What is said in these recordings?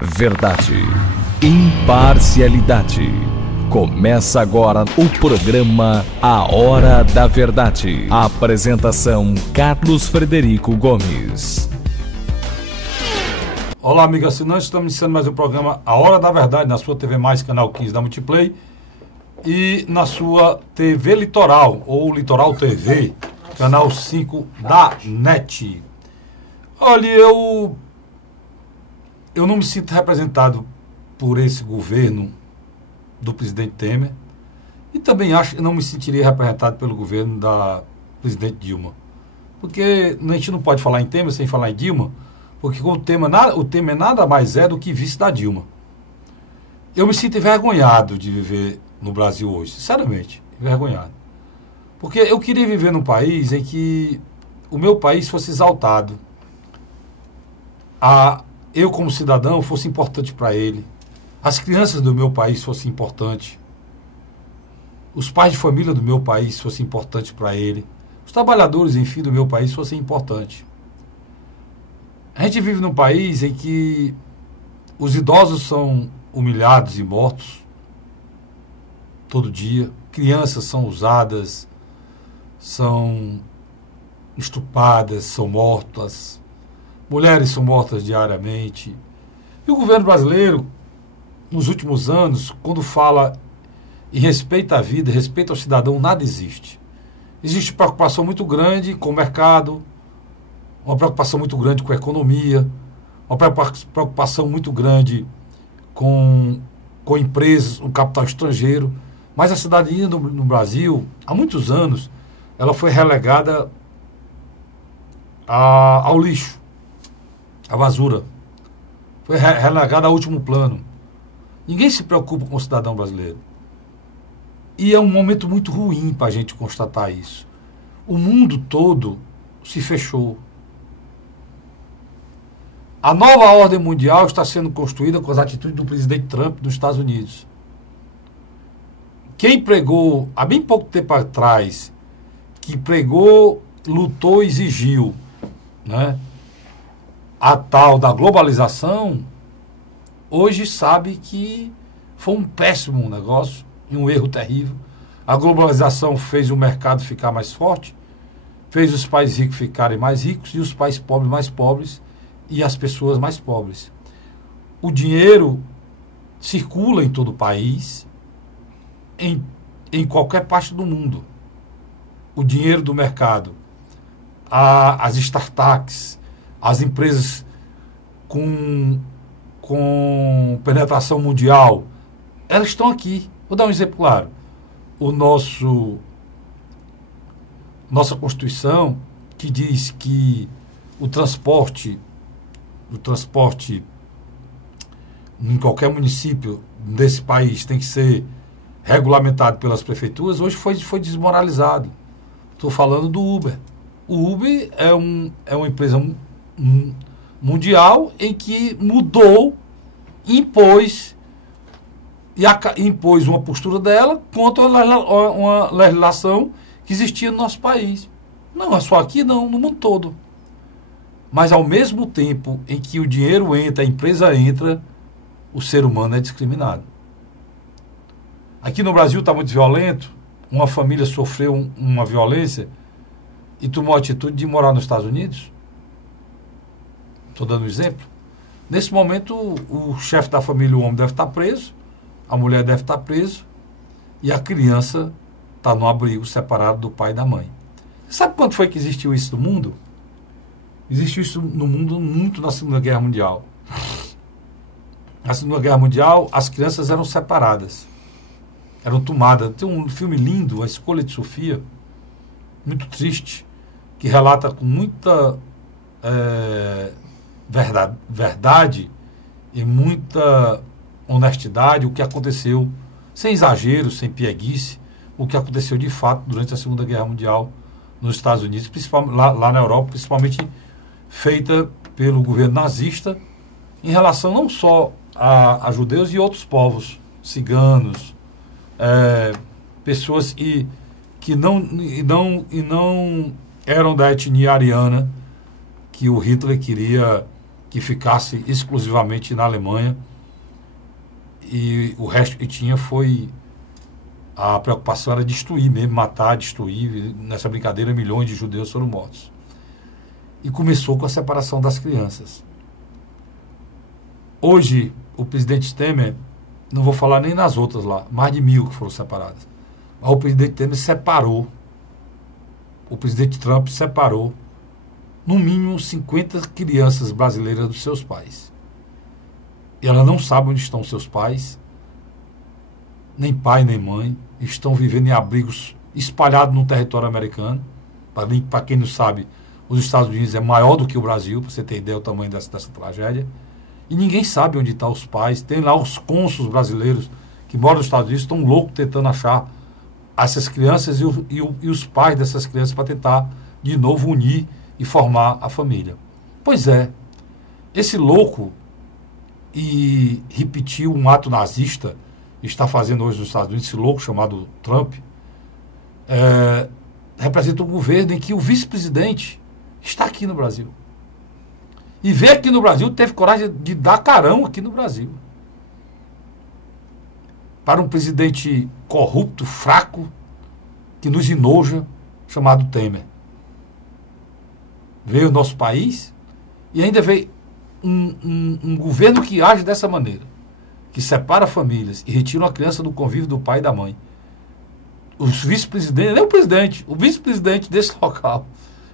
Verdade, imparcialidade. Começa agora o programa A Hora da Verdade. Apresentação Carlos Frederico Gomes. Olá, amigas assinantes, estamos iniciando mais um programa A Hora da Verdade na sua TV Mais, canal 15 da Multiplay e na sua TV Litoral, ou Litoral TV, canal 5 da NET. Olha, eu não me sinto representado por esse governo do presidente Temer e também acho que não me sentiria representado pelo governo da presidente Dilma. Porque a gente não pode falar em Temer sem falar em Dilma, porque o Temer nada mais é do que vice da Dilma. Eu me sinto envergonhado de viver no Brasil hoje, sinceramente, envergonhado. Porque eu queria viver num país em que o meu país fosse exaltado, eu como cidadão fosse importante para ele, as crianças do meu país fossem importantes, os pais de família do meu país fossem importantes para ele, os trabalhadores, enfim, do meu país fossem importantes. A gente vive num país em que os idosos são humilhados e mortos todo dia, crianças são usadas, são estupradas, são mortas, mulheres são mortas diariamente. E o governo brasileiro, nos últimos anos, quando fala em respeito à vida, respeito ao cidadão, nada existe. Existe preocupação muito grande com o mercado, uma preocupação muito grande com a economia, uma preocupação muito grande com empresas, o capital estrangeiro. Mas a cidadania no Brasil, há muitos anos, ela foi relegada ao lixo, à basura. Foi relegada ao último plano. Ninguém se preocupa com o cidadão brasileiro. E é um momento muito ruim para a gente constatar isso. O mundo todo se fechou. A nova ordem mundial está sendo construída com as atitudes do presidente Trump dos Estados Unidos. Quem pregou, há bem pouco tempo atrás, que pregou, lutou, exigiu, né, a tal da globalização, hoje sabe que foi um péssimo negócio e um erro terrível. A globalização fez o mercado ficar mais forte, fez os países ricos ficarem mais ricos e os países pobres mais pobres e as pessoas mais pobres. O dinheiro circula em todo o país, em qualquer parte do mundo. O dinheiro do mercado, as startups, as empresas com penetração mundial, elas estão aqui. Vou dar um exemplo claro. Nossa Constituição, que diz que o transporte em qualquer município desse país tem que ser regulamentado pelas prefeituras, hoje foi desmoralizado. Estou falando do Uber. O Uber é uma empresa mundial em que mudou, impôs uma postura dela contra uma legislação que existia no nosso país. Não é só aqui, não, no mundo todo. Mas ao mesmo tempo em que o dinheiro entra, a empresa entra, o ser humano é discriminado. Aqui no Brasil está muito violento, uma família sofreu uma violência e tomou a atitude de morar nos Estados Unidos. Estou dando um exemplo. Nesse momento, o chefe da família, o homem, deve estar preso, a mulher deve estar presa e a criança está no abrigo separado do pai e da mãe. Sabe quando foi que existiu isso no mundo? Existiu isso no mundo muito na Segunda Guerra Mundial. Na Segunda Guerra Mundial, as crianças eram separadas, eram tomadas. Tem um filme lindo, A Escolha de Sofia, muito triste, que relata com muita verdade e muita honestidade o que aconteceu, sem exagero, sem pieguice, o que aconteceu de fato durante a Segunda Guerra Mundial nos Estados Unidos, principalmente lá na Europa, principalmente feita pelo governo nazista, em relação não só a judeus e outros povos, ciganos, pessoas que não eram da etnia ariana, que o Hitler queria que ficasse exclusivamente na Alemanha, e o resto que tinha foi... A preocupação era destruir mesmo, matar, destruir. Nessa brincadeira, milhões de judeus foram mortos. E começou com a separação das crianças. Hoje, o presidente Temer, não vou falar nem nas outras lá, mais de 1.000 que foram separadas. Mas o presidente Temer separou, o presidente Trump separou, no mínimo 50 crianças brasileiras dos seus pais. E ela não sabe onde estão seus pais, nem pai nem mãe, estão vivendo em abrigos espalhados no território americano. Para quem não sabe, os Estados Unidos é maior do que o Brasil, para você ter ideia do tamanho dessa tragédia. E ninguém sabe onde estão os pais. Tem lá os cônsuls brasileiros que moram nos Estados Unidos, estão loucos tentando achar essas crianças e os pais dessas crianças para tentar, de novo, unir e formar a família. Pois é, esse louco e repetiu um ato nazista está fazendo hoje nos Estados Unidos, esse louco chamado Trump, representa um governo em que o vice-presidente está aqui no Brasil. E veio aqui no Brasil, teve coragem de dar carão aqui no Brasil. Para um presidente corrupto, fraco, que nos enoja, chamado Temer. Veio ao nosso país e ainda veio um governo que age dessa maneira, que separa famílias e retira uma criança do convívio do pai e da mãe. Os vice-presidentes, nem o vice-presidente desse local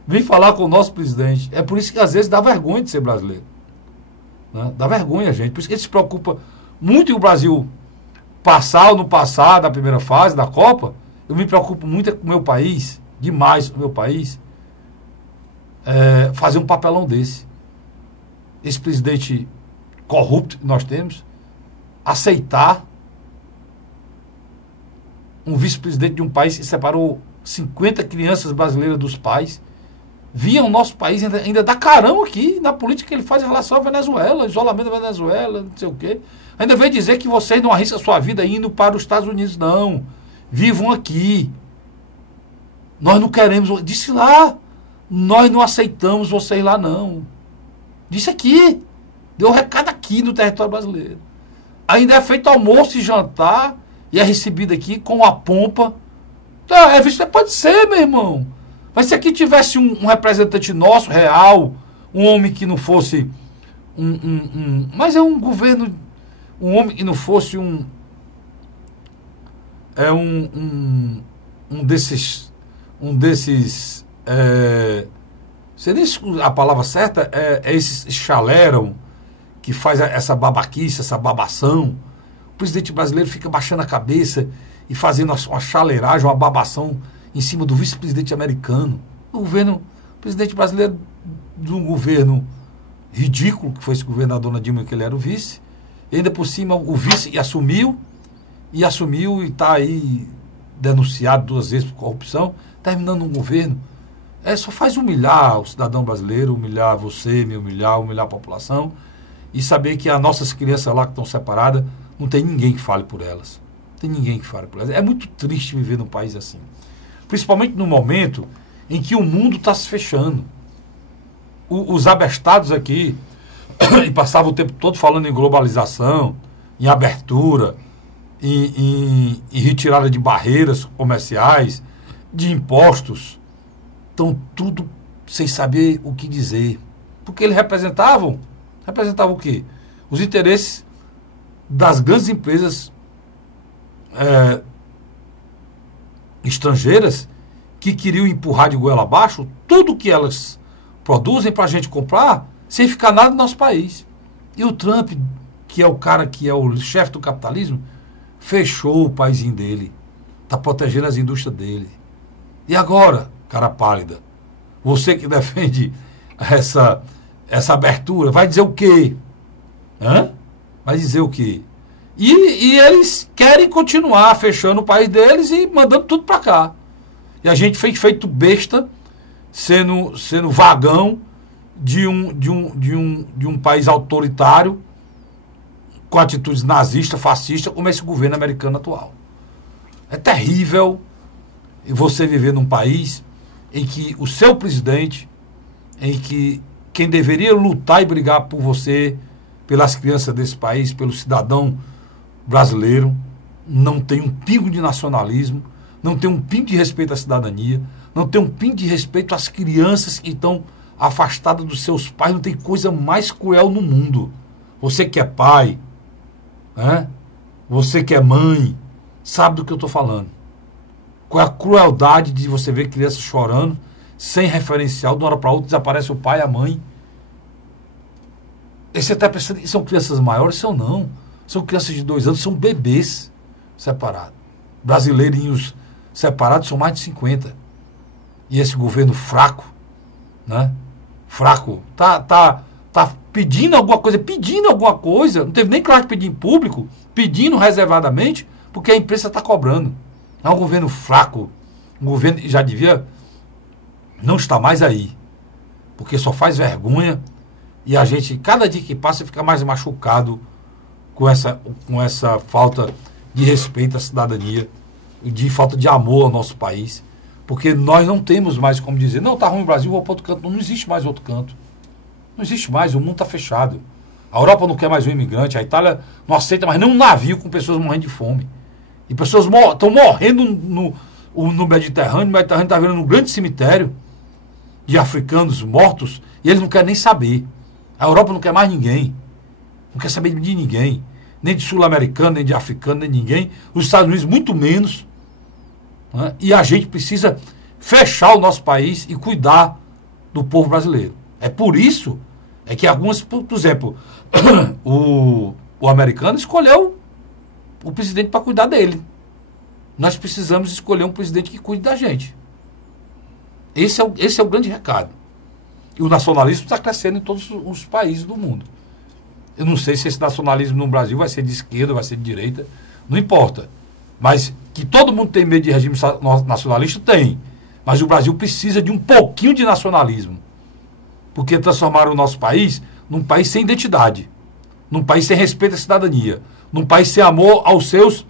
vem falar com o nosso presidente. É por isso que às vezes dá vergonha de ser brasileiro. Né? Dá vergonha, gente. Por isso que ele se preocupa muito em o Brasil passar ou não passar da primeira fase da Copa. Eu me preocupo muito com o meu país, demais com o meu país, fazer um papelão desse. Esse presidente corrupto que nós temos, aceitar um vice-presidente de um país que separou 50 crianças brasileiras dos pais, via o nosso país ainda dá carão aqui na política que ele faz em relação à Venezuela, isolamento da Venezuela, não sei o quê. Ainda veio dizer que vocês não arriscam a sua vida indo para os Estados Unidos, não. Vivam aqui. Nós não queremos... Disse lá, nós não aceitamos vocês lá, não. Disse aqui. Deu um recado aqui no território brasileiro. Ainda é feito almoço e jantar e é recebido aqui com a pompa. Pode ser, meu irmão. Mas se aqui tivesse um representante nosso, real, um homem que não fosse mas é um governo, um homem que não fosse um desses seria a palavra certa, esses chaleram que faz essa babaquice, essa babação. O presidente brasileiro fica baixando a cabeça e fazendo uma chaleiragem, uma babação em cima do vice-presidente americano. O presidente brasileiro de um governo ridículo, que foi esse governo da dona Dilma, que ele era o vice, e ainda por cima o vice assumiu e está aí denunciado 2 vezes por corrupção, terminando um governo. Só faz humilhar o cidadão brasileiro, humilhar você, me humilhar a população, e saber que as nossas crianças lá que estão separadas, não tem ninguém que fale por elas. Não tem ninguém que fale por elas. É muito triste viver num país assim. Principalmente no momento em que o mundo está se fechando. Os abestados aqui, e passavam o tempo todo falando em globalização, em abertura, em retirada de barreiras comerciais, de impostos, estão tudo sem saber o que dizer. Porque eles representavam o quê? Os interesses das grandes empresas estrangeiras que queriam empurrar de goela abaixo tudo que elas produzem para a gente comprar sem ficar nada no nosso país. E o Trump, que é o cara que é o chefe do capitalismo, fechou o paizinho dele, está protegendo as indústrias dele. E agora, cara pálida, você que defende essa abertura, vai dizer o quê? Vai dizer o quê? E eles querem continuar fechando o país deles e mandando tudo para cá. E a gente foi feito besta, sendo vagão de um país autoritário, com atitudes nazistas, fascistas, como esse governo americano atual. É terrível você viver num país em que o seu presidente, em que quem deveria lutar e brigar por você, pelas crianças desse país, pelo cidadão brasileiro, não tem um pingo de nacionalismo, não tem um pingo de respeito à cidadania, não tem um pingo de respeito às crianças que estão afastadas dos seus pais. Não tem coisa mais cruel no mundo. Você que é pai, né? Você que é mãe, sabe do que eu estou falando. Qual é a crueldade de você ver crianças chorando, sem referencial, de uma hora para outra desaparece o pai e a mãe. E você está pensando que são crianças maiores? São não. São crianças de 2 anos, são bebês separados. Brasileirinhos separados são mais de 50. E esse governo fraco, né? Fraco, tá pedindo alguma coisa, não teve nem coragem de pedir em público, pedindo reservadamente, porque a imprensa está cobrando. É um governo fraco, um governo que já devia não estar mais aí, porque só faz vergonha, e a gente, cada dia que passa, fica mais machucado com essa falta de respeito à cidadania, de falta de amor ao nosso país, porque nós não temos mais como dizer, não, tá ruim o Brasil, vou para outro canto. Não existe mais outro canto. Não existe mais, o mundo está fechado. A Europa não quer mais um imigrante, a Itália não aceita mais nem um navio com pessoas morrendo de fome. E pessoas estão morrendo no Mediterrâneo. O Mediterrâneo está virando um grande cemitério de africanos mortos, e eles não querem nem saber. A Europa não quer mais ninguém. Não quer saber de ninguém. Nem de sul-americano, nem de africano, nem de ninguém. Os Estados Unidos muito menos. Né? E a gente precisa fechar o nosso país e cuidar do povo brasileiro. É por isso que algumas, por exemplo, o americano escolheu o presidente para cuidar dele. Nós precisamos escolher um presidente que cuide da gente. Esse é o grande recado. E o nacionalismo está crescendo em todos os países do mundo. Eu não sei se esse nacionalismo no Brasil vai ser de esquerda, vai ser de direita, não importa. Mas que todo mundo tem medo de regime nacionalista, tem. Mas o Brasil precisa de um pouquinho de nacionalismo. Porque transformaram o nosso país num país sem identidade, num país sem respeito à cidadania, num país sem amor aos seus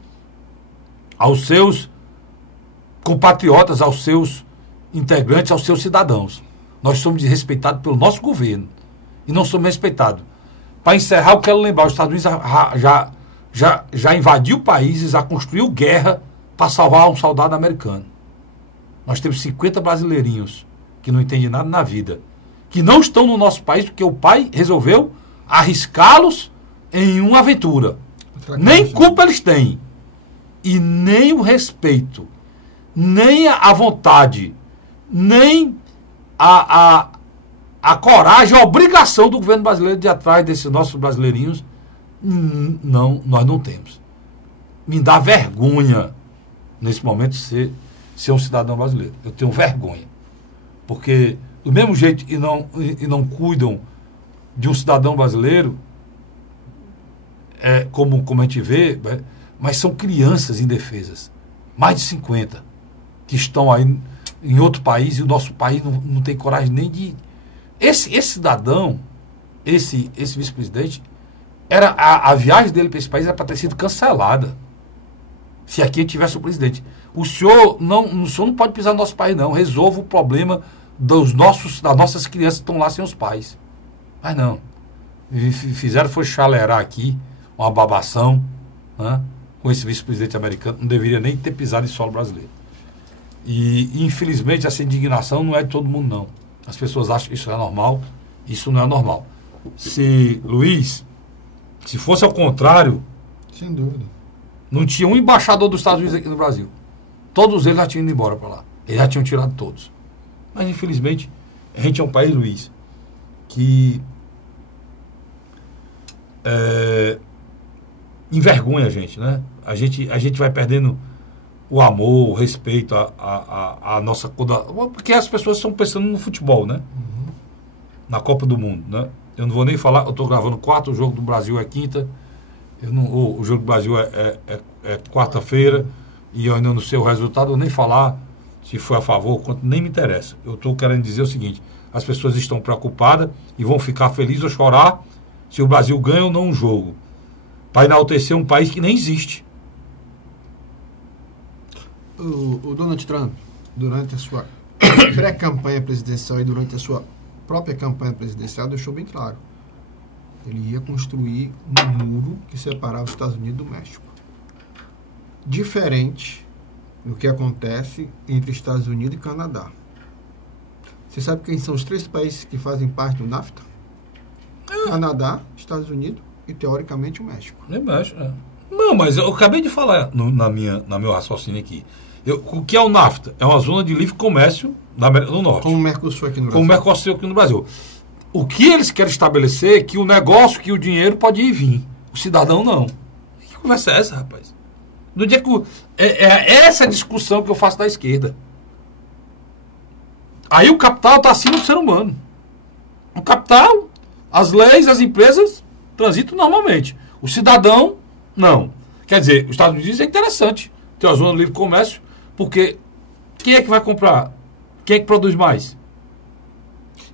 compatriotas, aos seus integrantes, aos seus cidadãos. Nós somos desrespeitados pelo nosso governo e não somos respeitados. Para encerrar, eu quero lembrar, os Estados Unidos já invadiu países, já construiu guerra para salvar um soldado americano. Nós temos 50 brasileirinhos que não entendem nada na vida, que não estão no nosso país porque o pai resolveu arriscá-los em uma aventura. Nem culpa eles têm. E nem o respeito, nem a vontade, nem a coragem, a obrigação do governo brasileiro de ir atrás desses nossos brasileirinhos, não, nós não temos. Me dá vergonha, nesse momento, ser um cidadão brasileiro. Eu tenho vergonha. Porque, do mesmo jeito que não cuidam de um cidadão brasileiro, como a gente vê, mas são crianças indefesas, mais de 50, que estão aí em outro país, e o nosso país não tem coragem nem de... Esse cidadão, esse vice-presidente, a viagem dele para esse país era para ter sido cancelada, se aqui tivesse o presidente. O senhor não pode pisar no nosso país, não. Resolva o problema das nossas crianças que estão lá sem os pais. Mas não. Fizeram foi chalerar aqui, uma babação, né, com esse vice-presidente americano. Não deveria nem ter pisado em solo brasileiro. E, infelizmente, essa indignação não é de todo mundo, não. As pessoas acham que isso é normal. Isso não é normal. Luiz, se fosse ao contrário... Sem dúvida. Não tinha um embaixador dos Estados Unidos aqui no Brasil. Todos eles já tinham ido embora para lá. Eles já tinham tirado todos. Mas, infelizmente, a gente é um país, Luiz, que envergonha a gente, né? A gente vai perdendo o amor, o respeito, a nossa... Porque as pessoas estão pensando no futebol, né? Uhum. Na Copa do Mundo, né? Eu não vou nem falar, eu estou gravando quarta, o jogo do Brasil é quinta, o jogo do Brasil é quarta-feira, e eu ainda não sei o resultado, eu nem falar se foi a favor ou contra, nem me interessa. Eu estou querendo dizer o seguinte: as pessoas estão preocupadas e vão ficar felizes ou chorar se o Brasil ganha ou não um jogo, para enaltecer um país que nem existe. O Donald Trump, durante a sua pré-campanha presidencial e durante a sua própria campanha presidencial deixou bem claro. Ele ia construir um muro que separava os Estados Unidos do México. Diferente do que acontece entre Estados Unidos e Canadá. Você sabe quem são os 3 países que fazem parte do NAFTA? Canadá, Estados Unidos e, teoricamente, o México. Nem México, é. Não, mas eu acabei de falar na meu raciocínio aqui. O que é o NAFTA? É uma zona de livre comércio da América do Norte. Como o Mercosul aqui no Brasil. Como o Mercosul aqui no Brasil. O que eles querem estabelecer é que o negócio, que o dinheiro pode ir e vir. O cidadão não. Que conversa é essa, rapaz? No dia que é essa discussão que eu faço da esquerda. Aí o capital está acima do ser humano. O capital, as leis, as empresas transitam normalmente. O cidadão, não. Quer dizer, os Estados Unidos é interessante ter uma zona de livre comércio, porque quem é que vai comprar? Quem é que produz mais?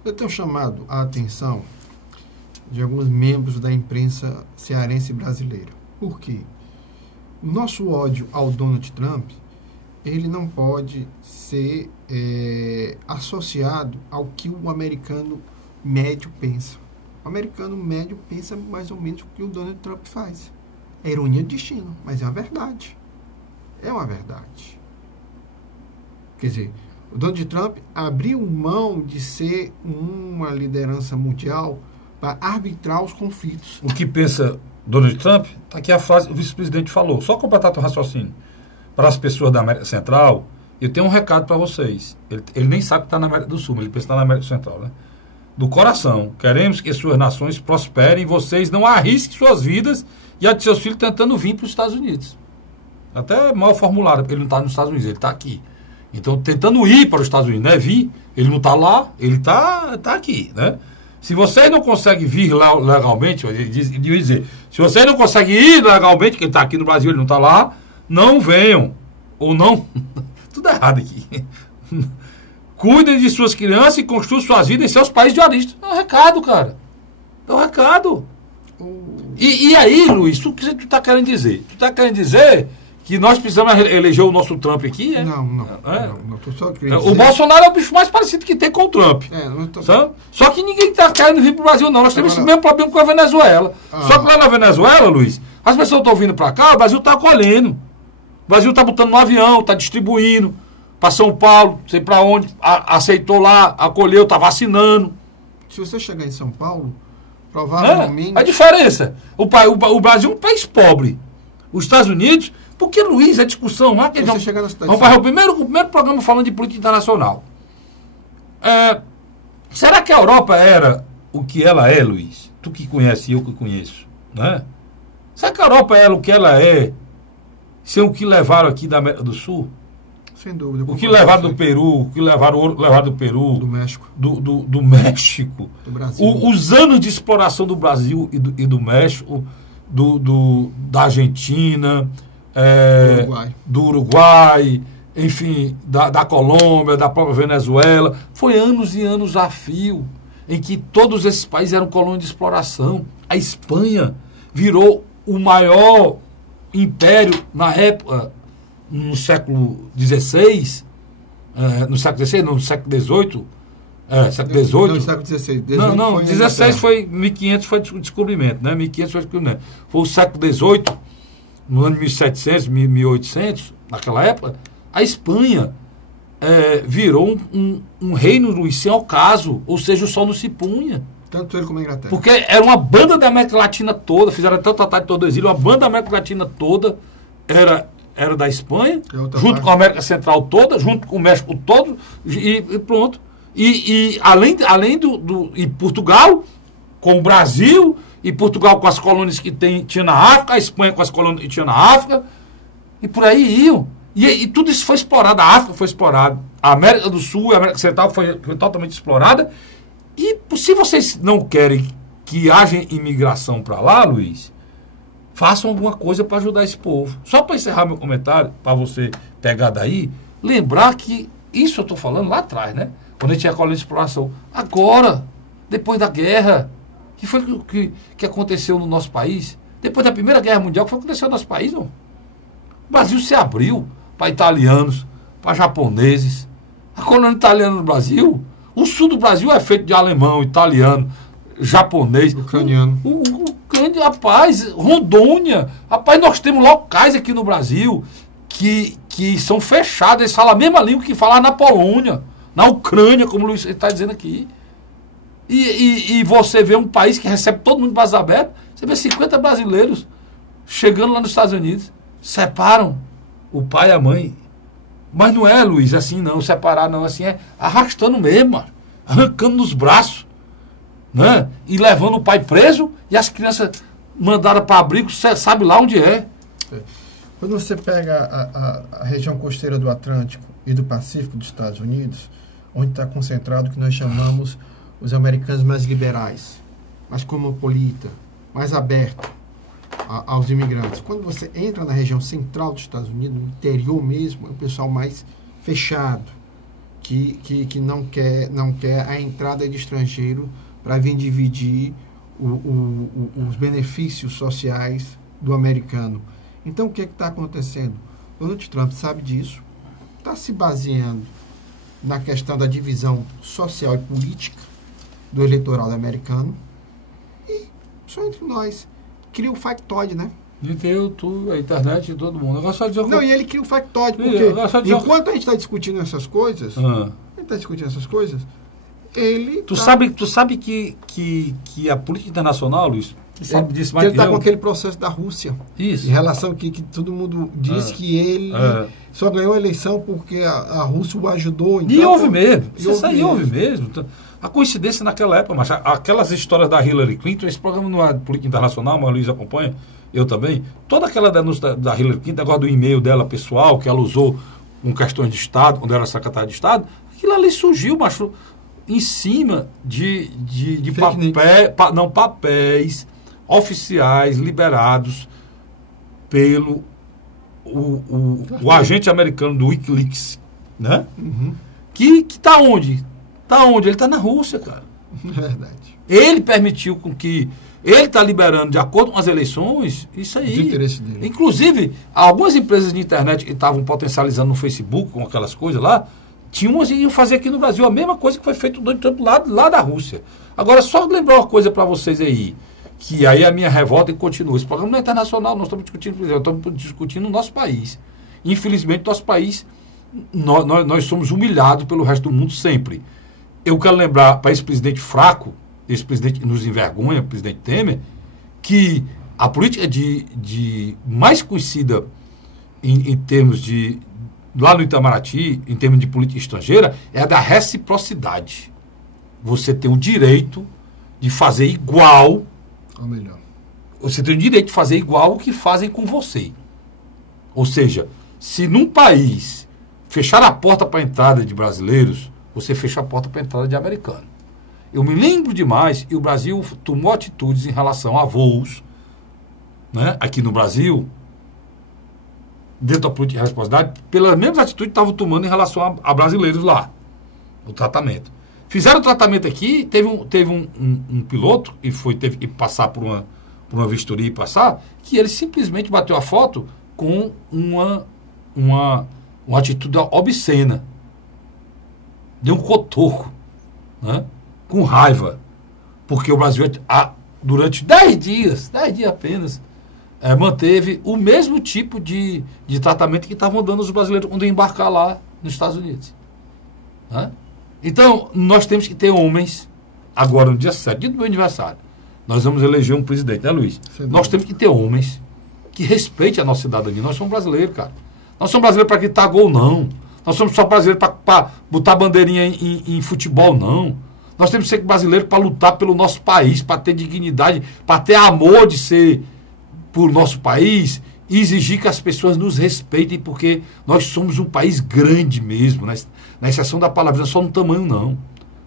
Eu tenho chamado a atenção de alguns membros da imprensa cearense brasileira. Por quê? O nosso ódio ao Donald Trump, ele não pode ser associado ao que o americano médio pensa. O americano médio pensa mais ou menos o que o Donald Trump faz. É ironia do destino, mas é uma verdade. É uma verdade. Quer dizer, o Donald Trump abriu mão de ser uma liderança mundial para arbitrar os conflitos. O que pensa Donald Trump? Está aqui a frase que o vice-presidente falou. Só completar o raciocínio. Para as pessoas da América Central, eu tenho um recado para vocês. Ele nem sabe que está na América do Sul, mas ele pensa que está na América Central, né? Do coração, queremos que suas nações prosperem, vocês não arrisquem suas vidas e a de seus filhos tentando vir para os Estados Unidos. Até mal formulado, porque ele não está nos Estados Unidos, ele está aqui. Então, tentando ir para os Estados Unidos, não é vir, ele não está lá, ele está aqui, né? Se vocês não conseguem vir lá legalmente, eu ia dizer, se vocês não conseguem ir legalmente, que ele está aqui no Brasil, ele não está lá, não venham, ou não, tudo errado aqui. Cuidem de suas crianças e construam suas vidas em seus países de origem. É um recado, cara. É um recado. E aí, Luiz, o que tu está querendo dizer? Tu está querendo dizer que nós precisamos eleger o nosso Trump aqui? É? Não tô só querendo dizer. O Bolsonaro é o bicho mais parecido que tem com o Trump. Tô... Só que ninguém está querendo vir para o Brasil, não. Nós temos esse mesmo problema com a Venezuela. Só que lá na Venezuela, Luiz, as pessoas estão vindo para cá, o Brasil está acolhendo. O Brasil está botando no avião, está distribuindo. Para São Paulo, sei para onde, aceitou lá, acolheu, está vacinando. Se você chegar em São Paulo, provavelmente... A diferença, o Brasil é um país pobre. Os Estados Unidos, porque, Luiz, a discussão lá... Se você chegar na cidade... Vamos fazer o primeiro programa falando de política internacional. Será que a Europa era o que ela é, Luiz? Tu que conhece e eu que conheço, né? Será que a Europa era o que ela é, sem o que levaram aqui da América do Sul? Sem dúvida. O que levaram do Peru, o que levaram do Peru, do México, do México, do Brasil. Os anos de exploração do Brasil e do México, da Argentina, do Uruguai, enfim, da Colômbia, da própria Venezuela, foi anos e anos a fio em que todos esses países eram colônias de exploração. A Espanha virou o maior império na época, no século XVI, no século XVI, não, no século XVIII, século XVIII. Não, século XVI. Não, 16 foi 1500, foi descobrimento, né? 1500 foi descobrimento. Foi o século XVIII, no ano 1700, 1800, naquela época, a Espanha virou um reino, Luiz, sem ocaso, ou seja, o sol não se punha. Tanto ele como a Inglaterra. Porque era uma banda da América Latina toda, fizeram até o Tratado de Tordesilhas, uma banda da América Latina toda era da Espanha, junto com a América Central toda, junto com o México todo, e pronto. E além e Portugal, com o Brasil, e Portugal com as colônias que tinha na África, a Espanha com as colônias que tinha na África, e por aí iam. E tudo isso foi explorado, a África foi explorada, a América do Sul, a América Central foi totalmente explorada. E se vocês não querem que haja imigração para lá, Luiz, façam alguma coisa para ajudar esse povo. Só para encerrar meu comentário, para você pegar daí, lembrar que isso eu estou falando lá atrás, né? Quando a gente tinha a colônia de exploração. Agora, depois da guerra, que foi que aconteceu no nosso país? Depois da Primeira Guerra Mundial, que foi que aconteceu no nosso país, não? O Brasil se abriu para italianos, para japoneses. A colônia italiana no Brasil, O sul do Brasil é feito de alemão, italiano, japonês. Ucraniano. Rapaz, Rondônia. Rapaz, nós temos locais aqui no Brasil que são fechados. Eles falam a mesma língua que falam na Polônia, na Ucrânia, como o Luiz está dizendo aqui. E você vê um país que recebe todo mundo de braços abertos, você vê 50 brasileiros chegando lá nos Estados Unidos, separam o pai e a mãe. Mas não é, Luiz, assim não, separar não, assim é arrastando mesmo, arrancando nos braços, né? E levando o pai preso e as crianças mandadas para abrigo, sabe lá onde é. Quando você pega a região costeira do Atlântico e do Pacífico dos Estados Unidos, onde está concentrado o que nós chamamos os americanos mais liberais, mais cosmopolita, mais aberto aos imigrantes. Quando você entra na região central dos Estados Unidos, no interior mesmo, é um pessoal mais fechado, que não quer a entrada de estrangeiro para vir dividir os benefícios sociais do americano. Então, o que está acontecendo? O Donald Trump sabe disso, está se baseando na questão da divisão social e política do eleitorado americano e, só entre nós, cria o factoide, né? E tem a internet e todo mundo. Agora só dizer Não, e ele cria o factoide, porque enquanto a gente está discutindo essas coisas, ele... Tu sabe que a política internacional, Luiz, tu sabe disso mais ele está com aquele processo da Rússia. Isso. Em relação que todo mundo diz que ele só ganhou a eleição porque a Rússia o ajudou. Então, e houve mesmo. Isso aí houve mesmo. A coincidência naquela época, mas aquelas histórias da Hillary Clinton, esse programa não é de política internacional, mas o Luiz acompanha, eu também. Toda aquela denúncia da Hillary Clinton, agora do e-mail dela pessoal, que ela usou com questões de Estado, quando era secretária de Estado, aquilo ali surgiu, macho, em cima de papéis oficiais liberados pelo o agente americano do Wikileaks, né? Uhum. Que está onde? Está onde? Ele está na Rússia, cara. Verdade. Ele permitiu com que... Ele está liberando, de acordo com as eleições, isso aí. De interesse dele. Inclusive, algumas empresas de internet que estavam potencializando no Facebook, com aquelas coisas lá, iam fazer aqui no Brasil a mesma coisa que foi feito do lado lá da Rússia. Agora, só lembrar uma coisa para vocês aí, que aí a minha revolta continua. Esse programa não é internacional, nós estamos discutindo o nosso país. Infelizmente, nosso país, nós somos humilhados pelo resto do mundo sempre. Eu quero lembrar para esse presidente fraco, esse presidente que nos envergonha, o presidente Temer, que a política de mais conhecida em termos de, lá no Itamaraty, em termos de política estrangeira, é a da reciprocidade. Você tem o direito de fazer igual, ou melhor, você tem o direito de fazer igual o que fazem com você. Ou seja, se num país fechar a porta para a entrada de brasileiros, você fecha a porta para a entrada de americano. Eu me lembro demais, e o Brasil tomou atitudes em relação a voos, né, aqui no Brasil, dentro da política de responsabilidade, pelas mesmas atitudes que estavam tomando em relação a brasileiros lá, o tratamento. Fizeram o tratamento aqui, teve um piloto, e teve que passar por uma vistoria e passar, que ele simplesmente bateu a foto com uma atitude obscena. Deu um cotoco, né? Com raiva, porque o Brasil, durante 10 dias apenas, manteve o mesmo tipo de tratamento que estavam dando os brasileiros quando embarcar lá nos Estados Unidos. Né? Então, nós temos que ter homens, agora no dia 7, dia do meu aniversário, nós vamos eleger um presidente, né, Luiz? Nós temos que ter homens que respeitem a nossa cidadania. Nós somos brasileiros, cara. Nós somos brasileiros para gritar gol, não. Nós somos só brasileiros para botar bandeirinha em futebol, não. Nós temos que ser brasileiros para lutar pelo nosso país, para ter dignidade, para ter amor de ser por nosso país e exigir que as pessoas nos respeitem, porque nós somos um país grande mesmo, na exceção da palavra, não é só no tamanho, não.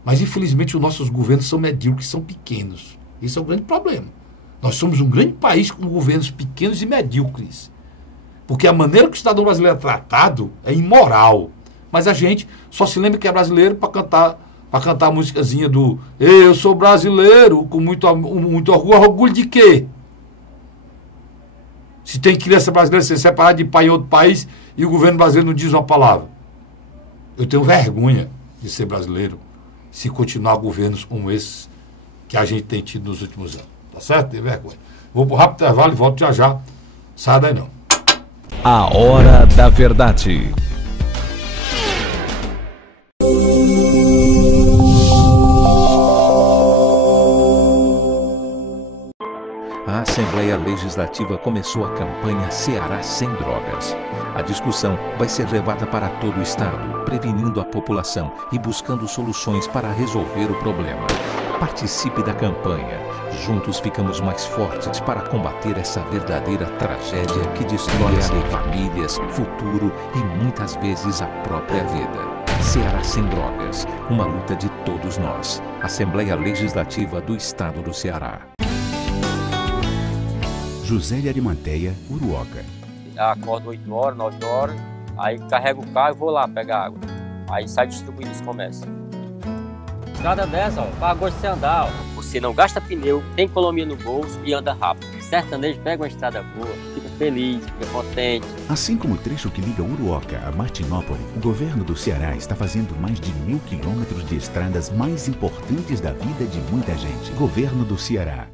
Mas, infelizmente, os nossos governos são medíocres, são pequenos. Esse é o grande problema. Nós somos um grande país com governos pequenos e medíocres. Porque a maneira que o cidadão brasileiro é tratado é imoral. Mas a gente só se lembra que é brasileiro para cantar a musicazinha do eu sou brasileiro, com muito orgulho. Orgulho de quê? Se tem criança brasileira ser separada de pai em outro país e o governo brasileiro não diz uma palavra. Eu tenho vergonha de ser brasileiro. se continuar governos como esses que a gente tem tido nos últimos anos. Tá certo? Tem vergonha. Vou pro rápido intervalo e volto já já. Sai daí não. A Hora da Verdade. A Assembleia Legislativa começou a campanha Ceará Sem Drogas. A discussão vai ser levada para todo o estado, prevenindo a população e buscando soluções para resolver o problema. Participe da campanha. Juntos ficamos mais fortes para combater essa verdadeira tragédia que destrói famílias, futuro e muitas vezes a própria vida. Ceará Sem Drogas, uma luta de todos nós. Assembleia Legislativa do Estado do Ceará. José de Arimanteia, Uruoca. Acordo 8 horas, 9 horas, aí carrego o carro e vou lá pegar água. Aí sai distribuindo os comércios. Estrada dessa, ó, para gosto de você andar, ó. Você não gasta pneu, tem economia no bolso e anda rápido. Sertanejo pega uma estrada boa, fica feliz, fica contente. Assim como o trecho que liga Uruoca a Martinópole, o governo do Ceará está fazendo mais de 1.000 quilômetros de estradas mais importantes da vida de muita gente. Governo do Ceará.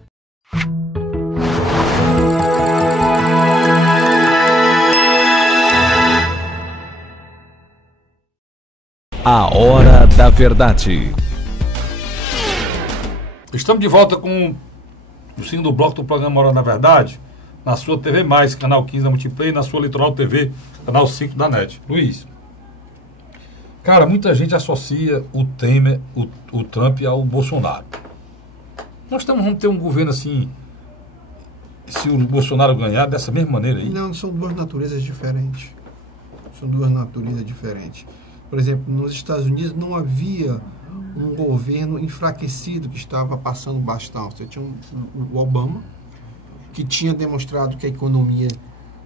A Hora da Verdade. Estamos de volta com o segundo bloco do programa Hora da Verdade, na sua TV+, canal 15 da Multiplay, na sua Litoral TV, canal 5 da NET. Luiz, cara, muita gente associa o Temer, o Trump ao Bolsonaro. Vamos ter um governo assim, se o Bolsonaro ganhar, dessa mesma maneira aí? Não, são duas naturezas diferentes. São duas naturezas diferentes. Por exemplo, nos Estados Unidos não havia um governo enfraquecido que estava passando o bastão. Você tinha o Obama, que tinha demonstrado que a economia,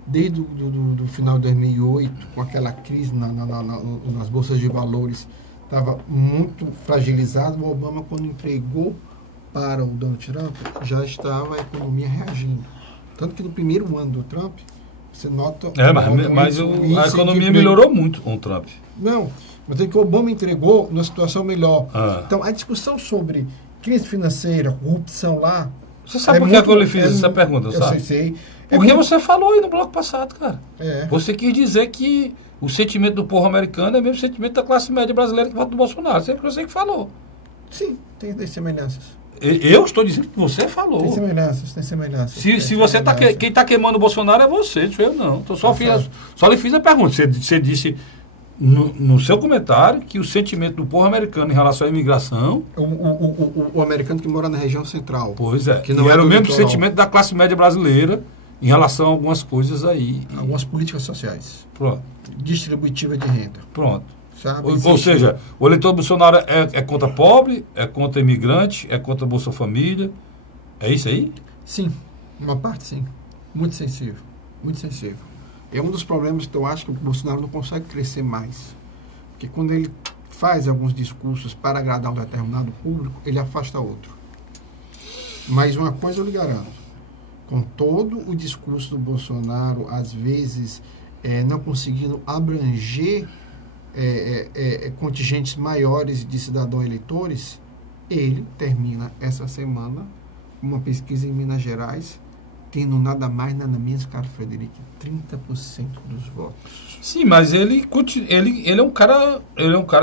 desde o final de 2008, com aquela crise nas bolsas de valores, estava muito fragilizado. O Obama, quando entregou para o Donald Trump, já estava a economia reagindo. Tanto que no primeiro ano do Trump, você nota... Mas a economia melhorou muito com o Trump. Não, mas é que o Obama entregou numa situação melhor. Então, a discussão sobre crise financeira, corrupção lá... Você sabe por que eu lhe fiz essa pergunta, sabe? Eu sei. Porque você falou aí no bloco passado, cara. É. Você quis dizer que o sentimento do povo americano é o mesmo sentimento da classe média brasileira que vota no Bolsonaro. Você que falou. Sim, tem semelhanças. Eu estou dizendo que você falou. Tem semelhanças. Se você está quem está queimando o Bolsonaro é você, não sou eu não. Então, só lhe fiz a pergunta. Você disse no seu comentário que o sentimento do povo americano em relação à imigração... O americano que mora na região central. Pois é. Que não era o mesmo litoral. sentimento da classe média brasileira em relação a algumas coisas aí. Algumas políticas sociais. Pronto. Distributiva de renda. Pronto. Sabe? Ou seja, o eleitor Bolsonaro é contra pobre, é contra imigrante, é contra Bolsa Família. É isso aí? Sim, uma parte sim. Muito sensível. Muito sensível. É um dos problemas que eu acho que o Bolsonaro não consegue crescer mais. Porque quando ele faz alguns discursos para agradar um determinado público, ele afasta outro. Mas uma coisa eu lhe garanto. Com todo o discurso do Bolsonaro, às vezes, não conseguindo abranger contingentes maiores de cidadãos eleitores, ele termina essa semana uma pesquisa em Minas Gerais, tendo nada mais, nada menos, Carlos Frederico, 30% dos votos. Sim, mas ele é um cara,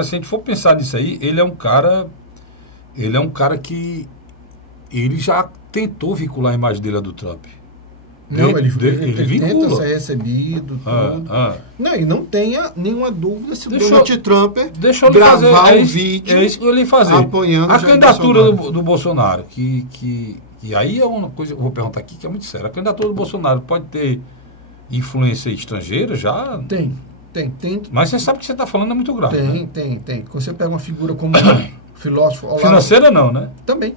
se a gente for pensar nisso aí, ele é um cara que ele já tentou vincular a imagem dele a do Trump. Não, ele vincula. tenta ser recebido, tudo. Não, e não tenha nenhuma dúvida se o Donald Trump gravar o vídeo. É isso que eu ia fazer. Apoiando a candidatura do Bolsonaro, que aí é uma coisa, eu vou perguntar aqui, que é muito séria. A candidatura do Bolsonaro pode ter influência estrangeira já? Tem. Mas você sabe que você está falando é muito grave. Tem. Quando você pega uma figura como filósofo... Olavo, financeira não, né? Também.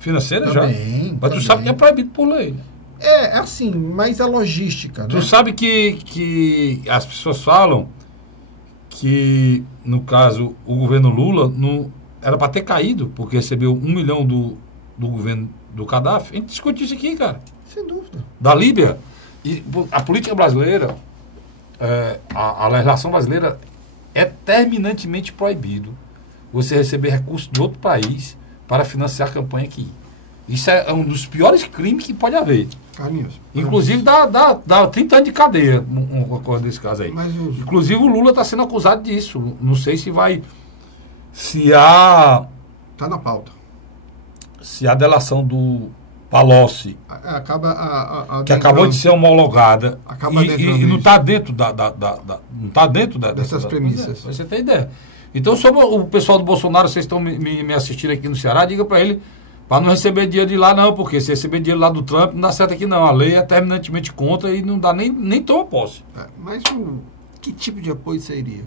Financeira também, já? Mas tu sabe que é proibido por lei. É assim, mas a logística, né? Tu sabe que as pessoas falam que, no caso, o governo Lula não era para ter caído, porque recebeu 1 milhão do governo do Gaddafi. A gente discutiu isso aqui, cara. Sem dúvida. Da Líbia. E a política brasileira, a legislação brasileira é terminantemente proibido você receber recursos de outro país para financiar a campanha aqui. Isso é um dos piores crimes que pode haver. Carlinhos. Inclusive dá 30 anos de cadeia, uma coisa desse caso aí. Mas Inclusive o Lula está sendo acusado disso. Não sei se vai... Se há... Está na pauta. Se a delação do Palocci, que acabou de ser homologada, e não está dentro não está dentro dessas premissas. Você tem ideia. Então, sobre o pessoal do Bolsonaro, vocês estão me assistindo aqui no Ceará, diga para ele, para não receber dinheiro de lá não, porque se receber dinheiro lá do Trump, não dá certo aqui não. A lei é terminantemente contra e não dá nem toma posse. Mas que tipo de apoio seria?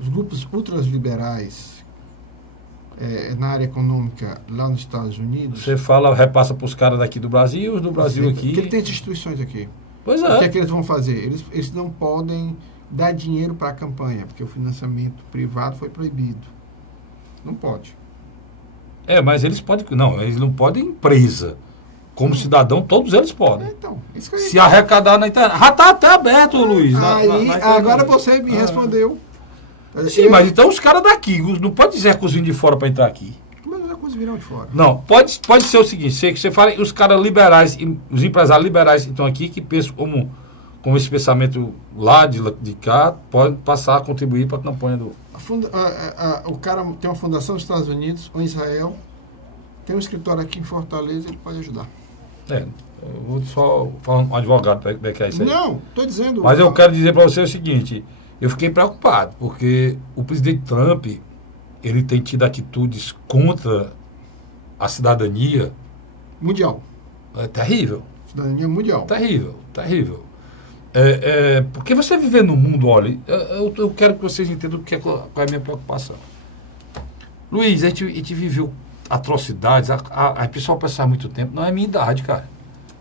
Os grupos ultraliberais na área econômica lá nos Estados Unidos... Você repassa para os caras daqui do Brasil, os do Brasil aqui... Porque ele tem instituições aqui. Pois é. O que é que eles vão fazer? Eles não podem dar dinheiro para a campanha, porque o financiamento privado foi proibido. Não pode. Mas eles podem... Não, eles não podem empresa. Como cidadão, todos eles podem. Então, isso aí. Se arrecadar na internet... Já está até aberto, Luiz. Agora você me respondeu. Sim, mas então os cares daqui, não pode dizer que os vinhos de fora para entrar aqui. Mas os recursos virão de fora. Não, pode ser o seguinte, você fala, os caras liberais, os empresários liberais que estão aqui, que pensam como esse pensamento lá de cá, podem passar a contribuir para a campanha do... O cara tem uma fundação nos Estados Unidos ou em Israel, tem um escritório aqui em Fortaleza, ele pode ajudar. Eu vou só falar um advogado para ver que é isso aí. Não, estou dizendo... Mas eu quero dizer para você o seguinte... Eu fiquei preocupado, porque o presidente Trump, ele tem tido atitudes contra a cidadania... Mundial. É terrível. Cidadania mundial. Terrível. Porque você viver no mundo, olha, eu quero que vocês entendam qual é a minha preocupação. Luiz, a gente viveu atrocidades, a pessoa pensa há muito tempo, não é minha idade, cara.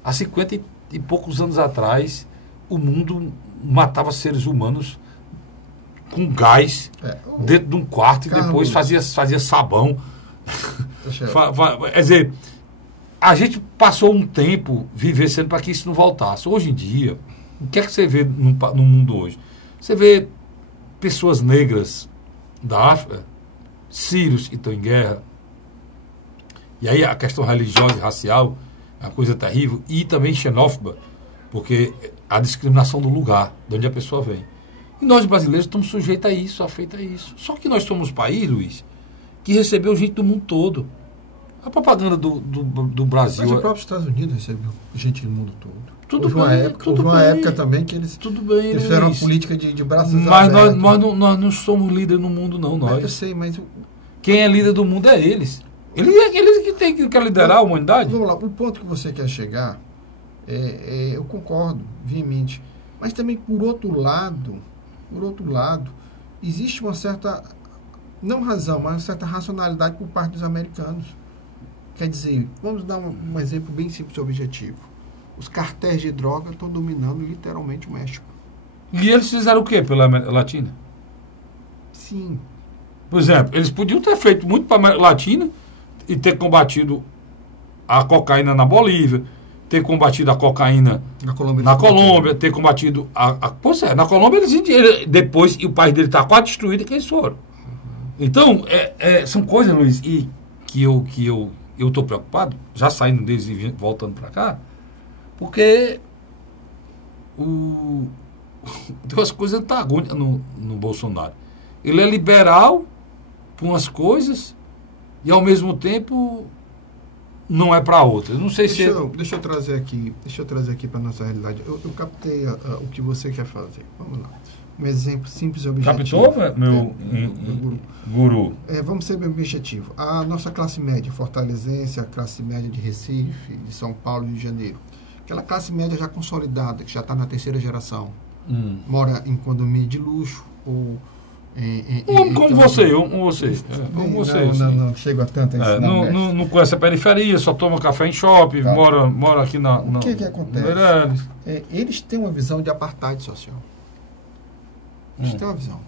Há 50 e poucos anos atrás, o mundo matava seres humanos com gás dentro de um quarto e depois fazia sabão. Quer dizer, a gente passou um tempo vivendo para que isso não voltasse. Hoje em dia, o que é que você vê no mundo hoje? Você vê pessoas negras da África, sírios que estão em guerra, e aí a questão religiosa e racial é uma coisa terrível, e também xenófoba, porque a discriminação do lugar, de onde a pessoa vem. E nós brasileiros estamos sujeitos a isso, afeitos a isso. Só que nós somos um país, Luiz, que recebeu gente do mundo todo. A propaganda do Brasil... Mas o próprio Estados Unidos recebeu gente do mundo todo. Houve uma época também que eles fizeram uma política de braços abertos. Mas nós não somos líderes no mundo, não. Nós. Eu sei, mas... Quem é líder do mundo é eles. Eles que querem liderar a humanidade. Vamos lá, o ponto que você quer chegar, eu concordo, veemente. Mas também, por outro lado, existe uma certa, não razão, mas uma certa racionalidade por parte dos americanos. Quer dizer, vamos dar um exemplo bem simples e objetivo. Os cartéis de droga estão dominando literalmente o México. E eles fizeram o quê pela América Latina? Sim. Por exemplo, eles podiam ter feito muito para a América Latina e ter combatido a cocaína na Bolívia, ter combatido a cocaína na Colômbia, ter combatido Pois é, na Colômbia eles depois, e o país dele está quase destruído, que eles foram. Então, são coisas, Luiz, e que eu estou preocupado, já saindo deles e voltando para cá, porque tem umas coisas antagônicas no Bolsonaro. Ele é liberal para umas coisas e, ao mesmo tempo, não é para outras. Não sei se... Deixa eu trazer aqui para a nossa realidade. Eu captei o que você quer fazer. Vamos lá. Um exemplo simples e objetivo. Captou, meu guru? Vamos ser bem objetivo. A nossa classe média fortalezense, a classe média de Recife, de São Paulo e Rio de Janeiro. Aquela classe média já consolidada, que já está na terceira geração. Mora em condomínio de luxo ou... Como você. Não chego a tanto não conhece a periferia, só toma café em shopping, mora aqui na... O que acontece? Eles têm uma visão de apartheid social. Eles têm uma visão.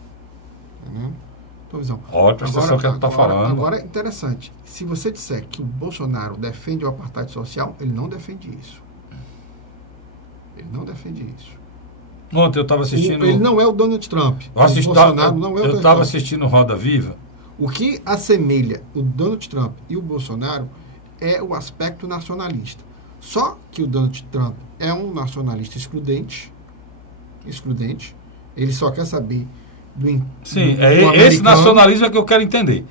Entendeu? Olha a prestação que ele está falando. Agora é interessante. Se você disser que o Bolsonaro defende o apartheid social, ele não defende isso. Ele não defende isso. Ontem eu estava assistindo... Ele não é o Donald Trump. Eu estava assistindo Roda Viva. O que assemelha o Donald Trump e o Bolsonaro é o aspecto nacionalista. Só que o Donald Trump é um nacionalista excludente. Ele só quer saber Sim, do esse americano. nacionalismo é que eu quero entender.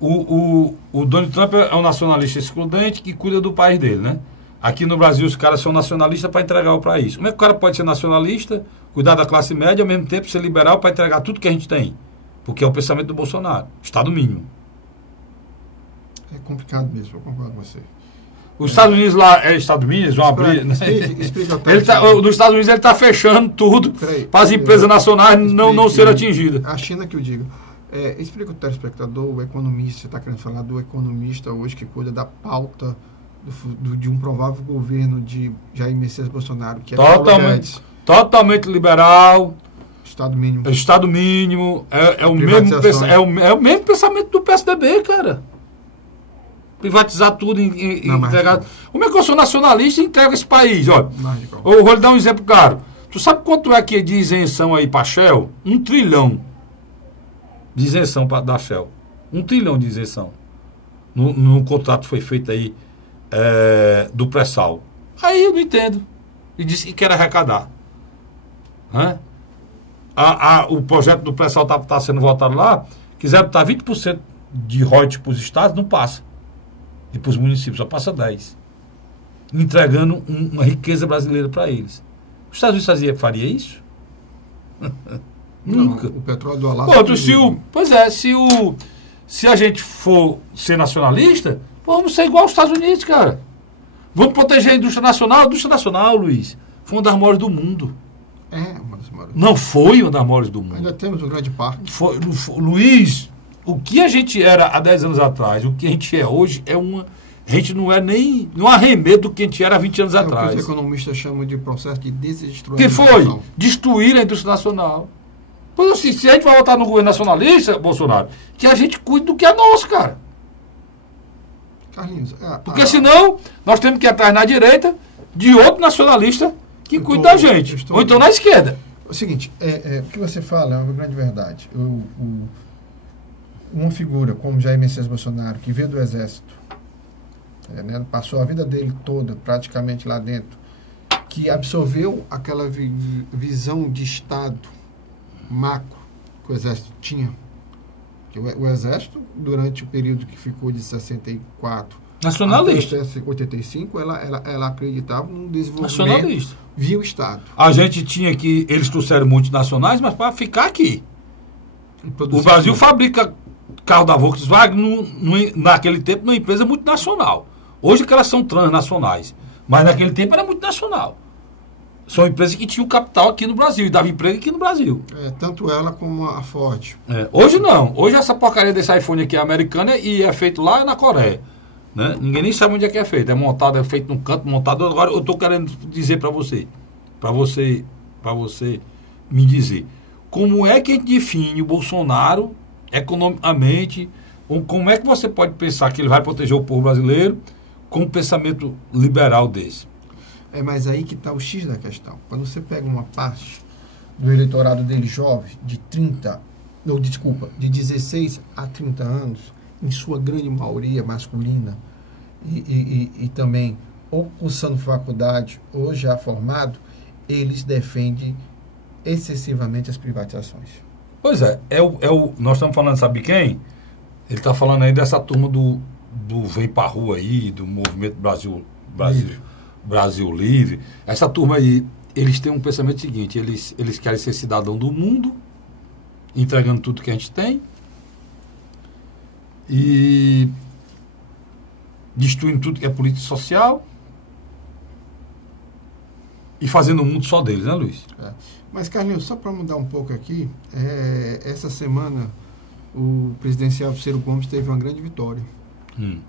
O Donald Trump é um nacionalista excludente que cuida do país dele, né? Aqui no Brasil os caras são nacionalistas para entregar o país. Como é que o cara pode ser nacionalista, cuidar da classe média, ao mesmo tempo ser liberal para entregar tudo que a gente tem? Porque é o pensamento do Bolsonaro. Estado mínimo. É complicado mesmo, eu concordo com você. Os Estados Unidos lá é Estado mínimo, eles vão abrir. Né? Explica Nos Estados Unidos ele está fechando tudo para as empresas nacionais não serem atingidas. A China que eu digo. Explica o telespectador, o economista, você está querendo falar do economista hoje que cuida da pauta de um provável governo de Jair Messias Bolsonaro, que é totalmente liberal. Estado mínimo. É o mesmo pensamento do PSDB, cara. Privatizar tudo, entregar. Como é que eu sou nacionalista e entrego esse país? Olha, eu vou lhe dar um exemplo claro. Tu sabe quanto é que é de isenção aí para a Shell? 1 trilhão de isenção da Shell. 1 trilhão de isenção. No contrato foi feito aí do pré-sal. Aí eu não entendo. E disse que quer arrecadar. O projeto do pré-sal está sendo votado lá. Quiseram botar 20% de royalties para os estados, não passa. E para os municípios, só passa 10%. Entregando uma riqueza brasileira para eles. Os Estados Unidos faria isso? Nunca. O petróleo do Alasca. Se a gente for ser nacionalista, vamos ser igual aos Estados Unidos, cara. Vamos proteger a indústria nacional. A indústria nacional, Luiz, foi uma das maiores do mundo. Uma das maiores. Não foi uma das maiores do mundo. Ainda temos um grande parque. Luiz, o que a gente era há 10 anos atrás, o que a gente é hoje, a gente não é nem um arremedo do que a gente era há 20 anos atrás. O que os economistas chamam de processo de desindustrialização. Que foi? Destruir a indústria nacional. Pois assim, se a gente vai votar no governo nacionalista, Bolsonaro, que a gente cuide do que é nosso, cara. Carlinhos, porque senão nós temos que ir atrás na direita de outro nacionalista que cuida da gente. Ou então na esquerda. É o seguinte, o que você fala é uma grande verdade. Uma figura como Jair Messias Bolsonaro, que veio do Exército, passou a vida dele toda praticamente lá dentro, que absorveu aquela visão de Estado macro que o Exército tinha. Que o Exército, durante o período que ficou de 64 nacionalista. até 85, ela acreditava num desenvolvimento nacionalista via o Estado. A gente tinha que... Eles trouxeram multinacionais, mas para ficar aqui. O Brasil fabrica carro da Volkswagen naquele tempo numa empresa multinacional. Hoje que elas são transnacionais. Mas naquele tempo era multinacional. São empresas que tinham capital aqui no Brasil e davam emprego aqui no Brasil. Tanto ela como a Ford. Hoje não. Hoje essa porcaria desse iPhone aqui é americana e é feito lá na Coreia. Né? Ninguém nem sabe onde é que é feito. É montado, é feito num canto, montado. Agora eu estou querendo dizer para você me dizer, como é que a gente define o Bolsonaro economicamente, ou como é que você pode pensar que ele vai proteger o povo brasileiro com um pensamento liberal desse? Mas aí que está o X da questão. Quando você pega uma parte do eleitorado dele jovem, de 16 a 30 anos, em sua grande maioria masculina, e também ou cursando faculdade ou já formado, eles defendem excessivamente as privatizações. Pois nós estamos falando, sabe quem? Ele está falando aí dessa turma do Vem Pra Rua aí, do movimento Brasil Livre. Essa turma aí, eles têm um pensamento seguinte, eles querem ser cidadão do mundo, entregando tudo que a gente tem e destruindo tudo que é política social e fazendo o mundo só deles, né, Luiz? Mas, Carlinhos, só para mudar um pouco aqui, essa semana o presidencial Ciro Gomes teve uma grande vitória.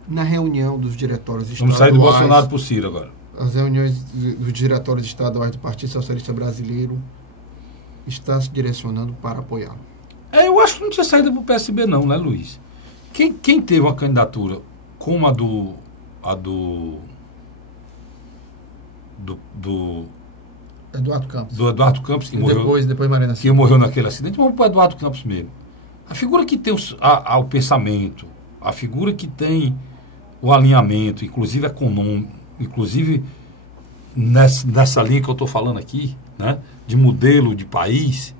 Na reunião dos diretórios estaduais... Vamos sair do Bolsonaro para o Ciro agora. As reuniões dos diretórios estaduais do Partido Socialista Brasileiro está se direcionando para apoiá-lo. Eu acho que não tinha saído para o PSB não, né, Luiz? Quem teve uma candidatura como a do Eduardo Campos. Do Eduardo Campos, que morreu. Depois Marina Silva. Que morreu naquele acidente, vamos para o Eduardo Campos mesmo. A figura que tem o pensamento, a figura que tem o alinhamento, inclusive econômico, inclusive nessa linha que eu estou falando aqui, né, de modelo de país,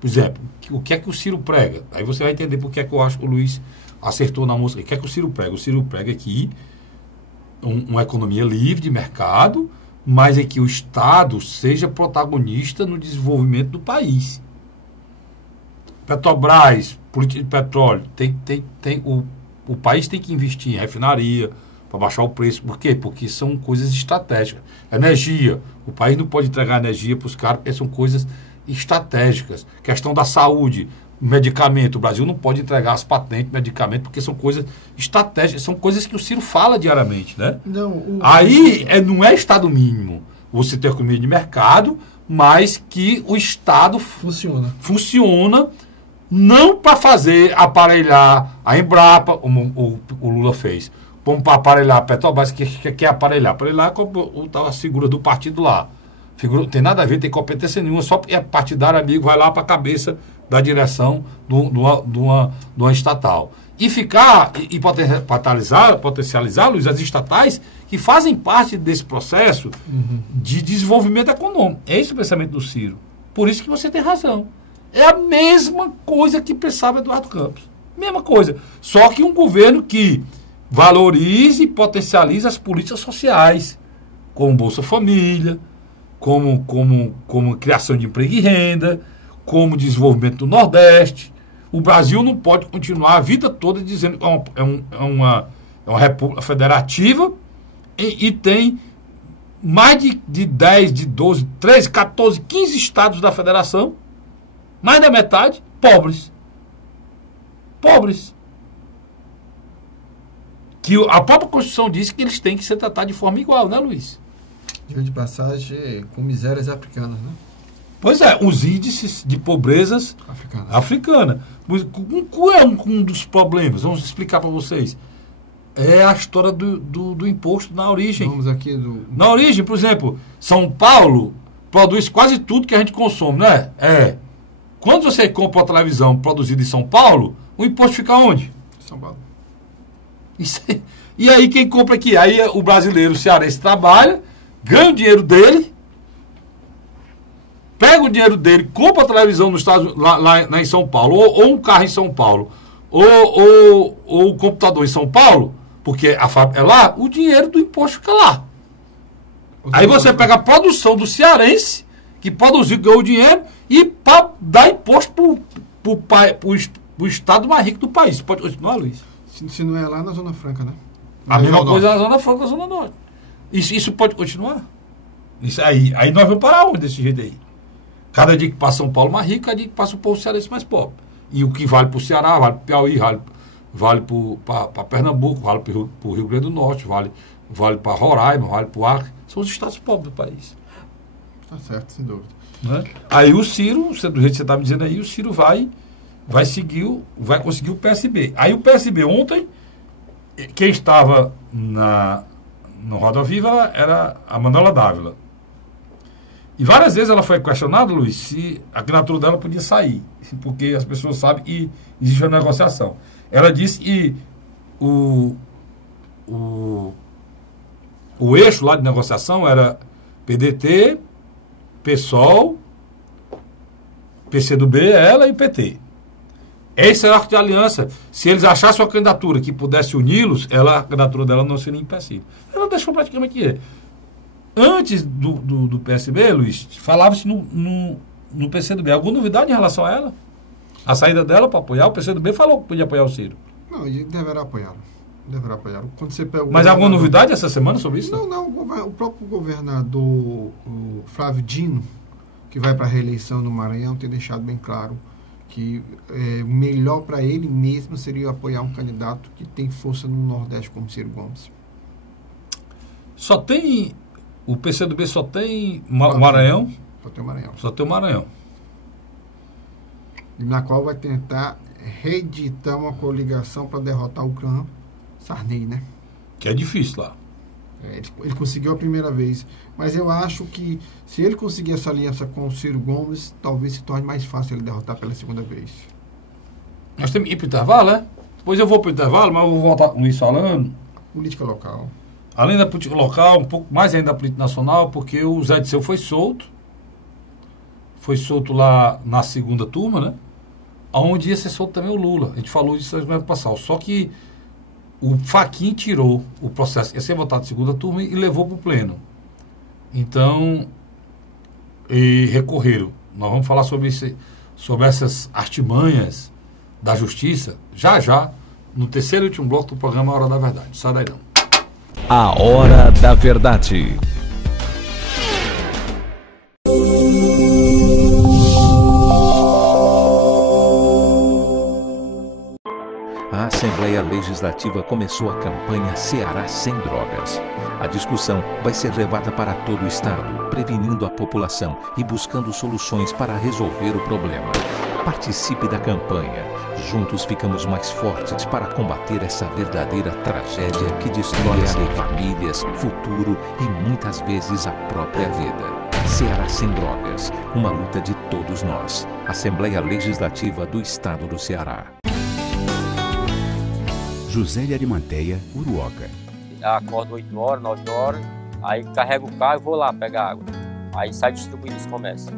por exemplo, o que é que o Ciro prega? Aí você vai entender por que é que eu acho que o Luiz acertou na música. O que é que o Ciro prega? O Ciro prega aqui uma economia livre de mercado, mas em que o Estado seja protagonista no desenvolvimento do país. Petrobras, política de petróleo, o país tem que investir em refinaria para baixar o preço. Por quê? Porque são coisas estratégicas. Energia, o país não pode entregar energia para os caras, porque são coisas estratégicas. Questão da saúde, medicamento, o Brasil não pode entregar as patentes, medicamento, porque são coisas estratégicas, são coisas que o Ciro fala diariamente, né? Aí não é Estado mínimo. Você tem economia de mercado, mas que o Estado funciona não para fazer aparelhar a Embrapa, como o Lula fez, como para aparelhar a Petrobras, que quer aparelhar. Aparelhar com a figura do partido lá. Não tem nada a ver, tem competência nenhuma, só é partidário amigo, vai lá para a cabeça da direção de uma estatal. E potencializar, Luiz, as estatais que fazem parte desse processo de desenvolvimento econômico. É esse o pensamento do Ciro. Por isso que você tem razão. É a mesma coisa que pensava Eduardo Campos. Mesma coisa. Só que um governo que valorize e potencialize as políticas sociais, como Bolsa Família, como criação de emprego e renda, como desenvolvimento do Nordeste. O Brasil não pode continuar a vida toda dizendo que é uma república federativa e tem mais de 10, de 12, 13, 14, 15 estados da federação, mais da metade, pobres. Pobres. Que a própria Constituição diz que eles têm que ser tratados de forma igual, né, Luiz? De passagem, com misérias africanas, né? Pois é, os índices de pobrezas africana. Qual é um dos problemas? Vamos explicar para vocês. É a história do imposto na origem. Vamos aqui Na origem, por exemplo, São Paulo produz quase tudo que a gente consome, né? Quando você compra uma televisão produzida em São Paulo, o imposto fica onde? São Paulo. E aí quem compra aqui? Aí o brasileiro, o cearense trabalha, ganha o dinheiro dele, pega o dinheiro dele, compra a televisão nos Estados, lá em São Paulo, ou um carro em São Paulo, ou o computador em São Paulo, porque a fábrica é lá, o dinheiro do imposto fica lá. Aí você pega a produção do cearense, que produziu, ganhou o dinheiro, e dá imposto para o estado mais rico do país. Pode continuar, Luiz? Se não é lá na Zona Franca, né? A mesma coisa na Zona Franca, na Zona Norte. Isso pode continuar? Isso aí nós vamos parar onde desse jeito aí? Cada dia que passa São Paulo mais rico, cada dia que passa o povo cearense mais pobre. E o que vale para o Ceará, vale para o Piauí, vale para Pernambuco, vale para o Rio Grande do Norte, vale para Roraima, vale para o Acre. São os estados pobres do país. Tá certo, sem dúvida. Né? Aí o Ciro, do jeito que você está me dizendo aí, o Ciro vai conseguir o PSB. Aí o PSB ontem, quem estava no Roda Viva era a Manuela Dávila. E várias vezes ela foi questionada, Luiz, se a candidatura dela podia sair, porque as pessoas sabem que existe uma negociação. Ela disse que o eixo lá de negociação era PDT, PSOL, PCdoB, ela e PT. Esse era o arco de aliança. Se eles achassem uma candidatura que pudesse uni-los, a candidatura dela não seria impassível. Ela deixou praticamente que antes do PSB, Luiz, falava-se no PCdoB. Alguma novidade em relação a ela? A saída dela para apoiar? O PCdoB falou que podia apoiar o Ciro. Não, ele deverá apoiá-lo. Quando você pega Mas alguma novidade essa semana sobre isso? Não. O próprio governador, o Flávio Dino, que vai para a reeleição no Maranhão, tem deixado bem claro que o melhor para ele mesmo seria apoiar um candidato que tem força no Nordeste, como Ciro Gomes. O PCdoB só tem o Maranhão? Só tem o Maranhão. Só tem o Maranhão. Na qual vai tentar reeditar uma coligação para derrotar o clã Sarney, né? Que é difícil lá. Ele conseguiu a primeira vez. Mas eu acho que se ele conseguir essa aliança com o Ciro Gomes, talvez se torne mais fácil ele derrotar pela segunda vez. Nós temos que ir para o intervalo, né? Depois eu vou para o intervalo, mas eu vou voltar com o Luiz falando. Política local. Além da política local, um pouco mais ainda da política nacional, porque o Zé Disseu foi solto. Foi solto lá na segunda turma, né? Onde ia ser solto também o Lula. A gente falou isso na semana passada. Só que o Fachin tirou o processo, ia ser votado na segunda turma e levou para o pleno. Então, e recorreram. Nós vamos falar sobre essas artimanhas da justiça, já, no terceiro e último bloco do programa Hora da Verdade. Sai daí não. A Hora da Verdade. A Assembleia Legislativa começou a campanha Ceará Sem Drogas. A discussão vai ser levada para todo o estado, prevenindo a população e buscando soluções para resolver o problema. Participe da campanha. Juntos ficamos mais fortes para combater essa verdadeira tragédia que destrói famílias, futuro e muitas vezes a própria vida. Ceará Sem Drogas, uma luta de todos nós. Assembleia Legislativa do Estado do Ceará. José de Arimateia, Uruoca. Acordo 8 horas, 9 horas, aí carrego o carro e vou lá pegar água. Aí sai distribuindo os comércios.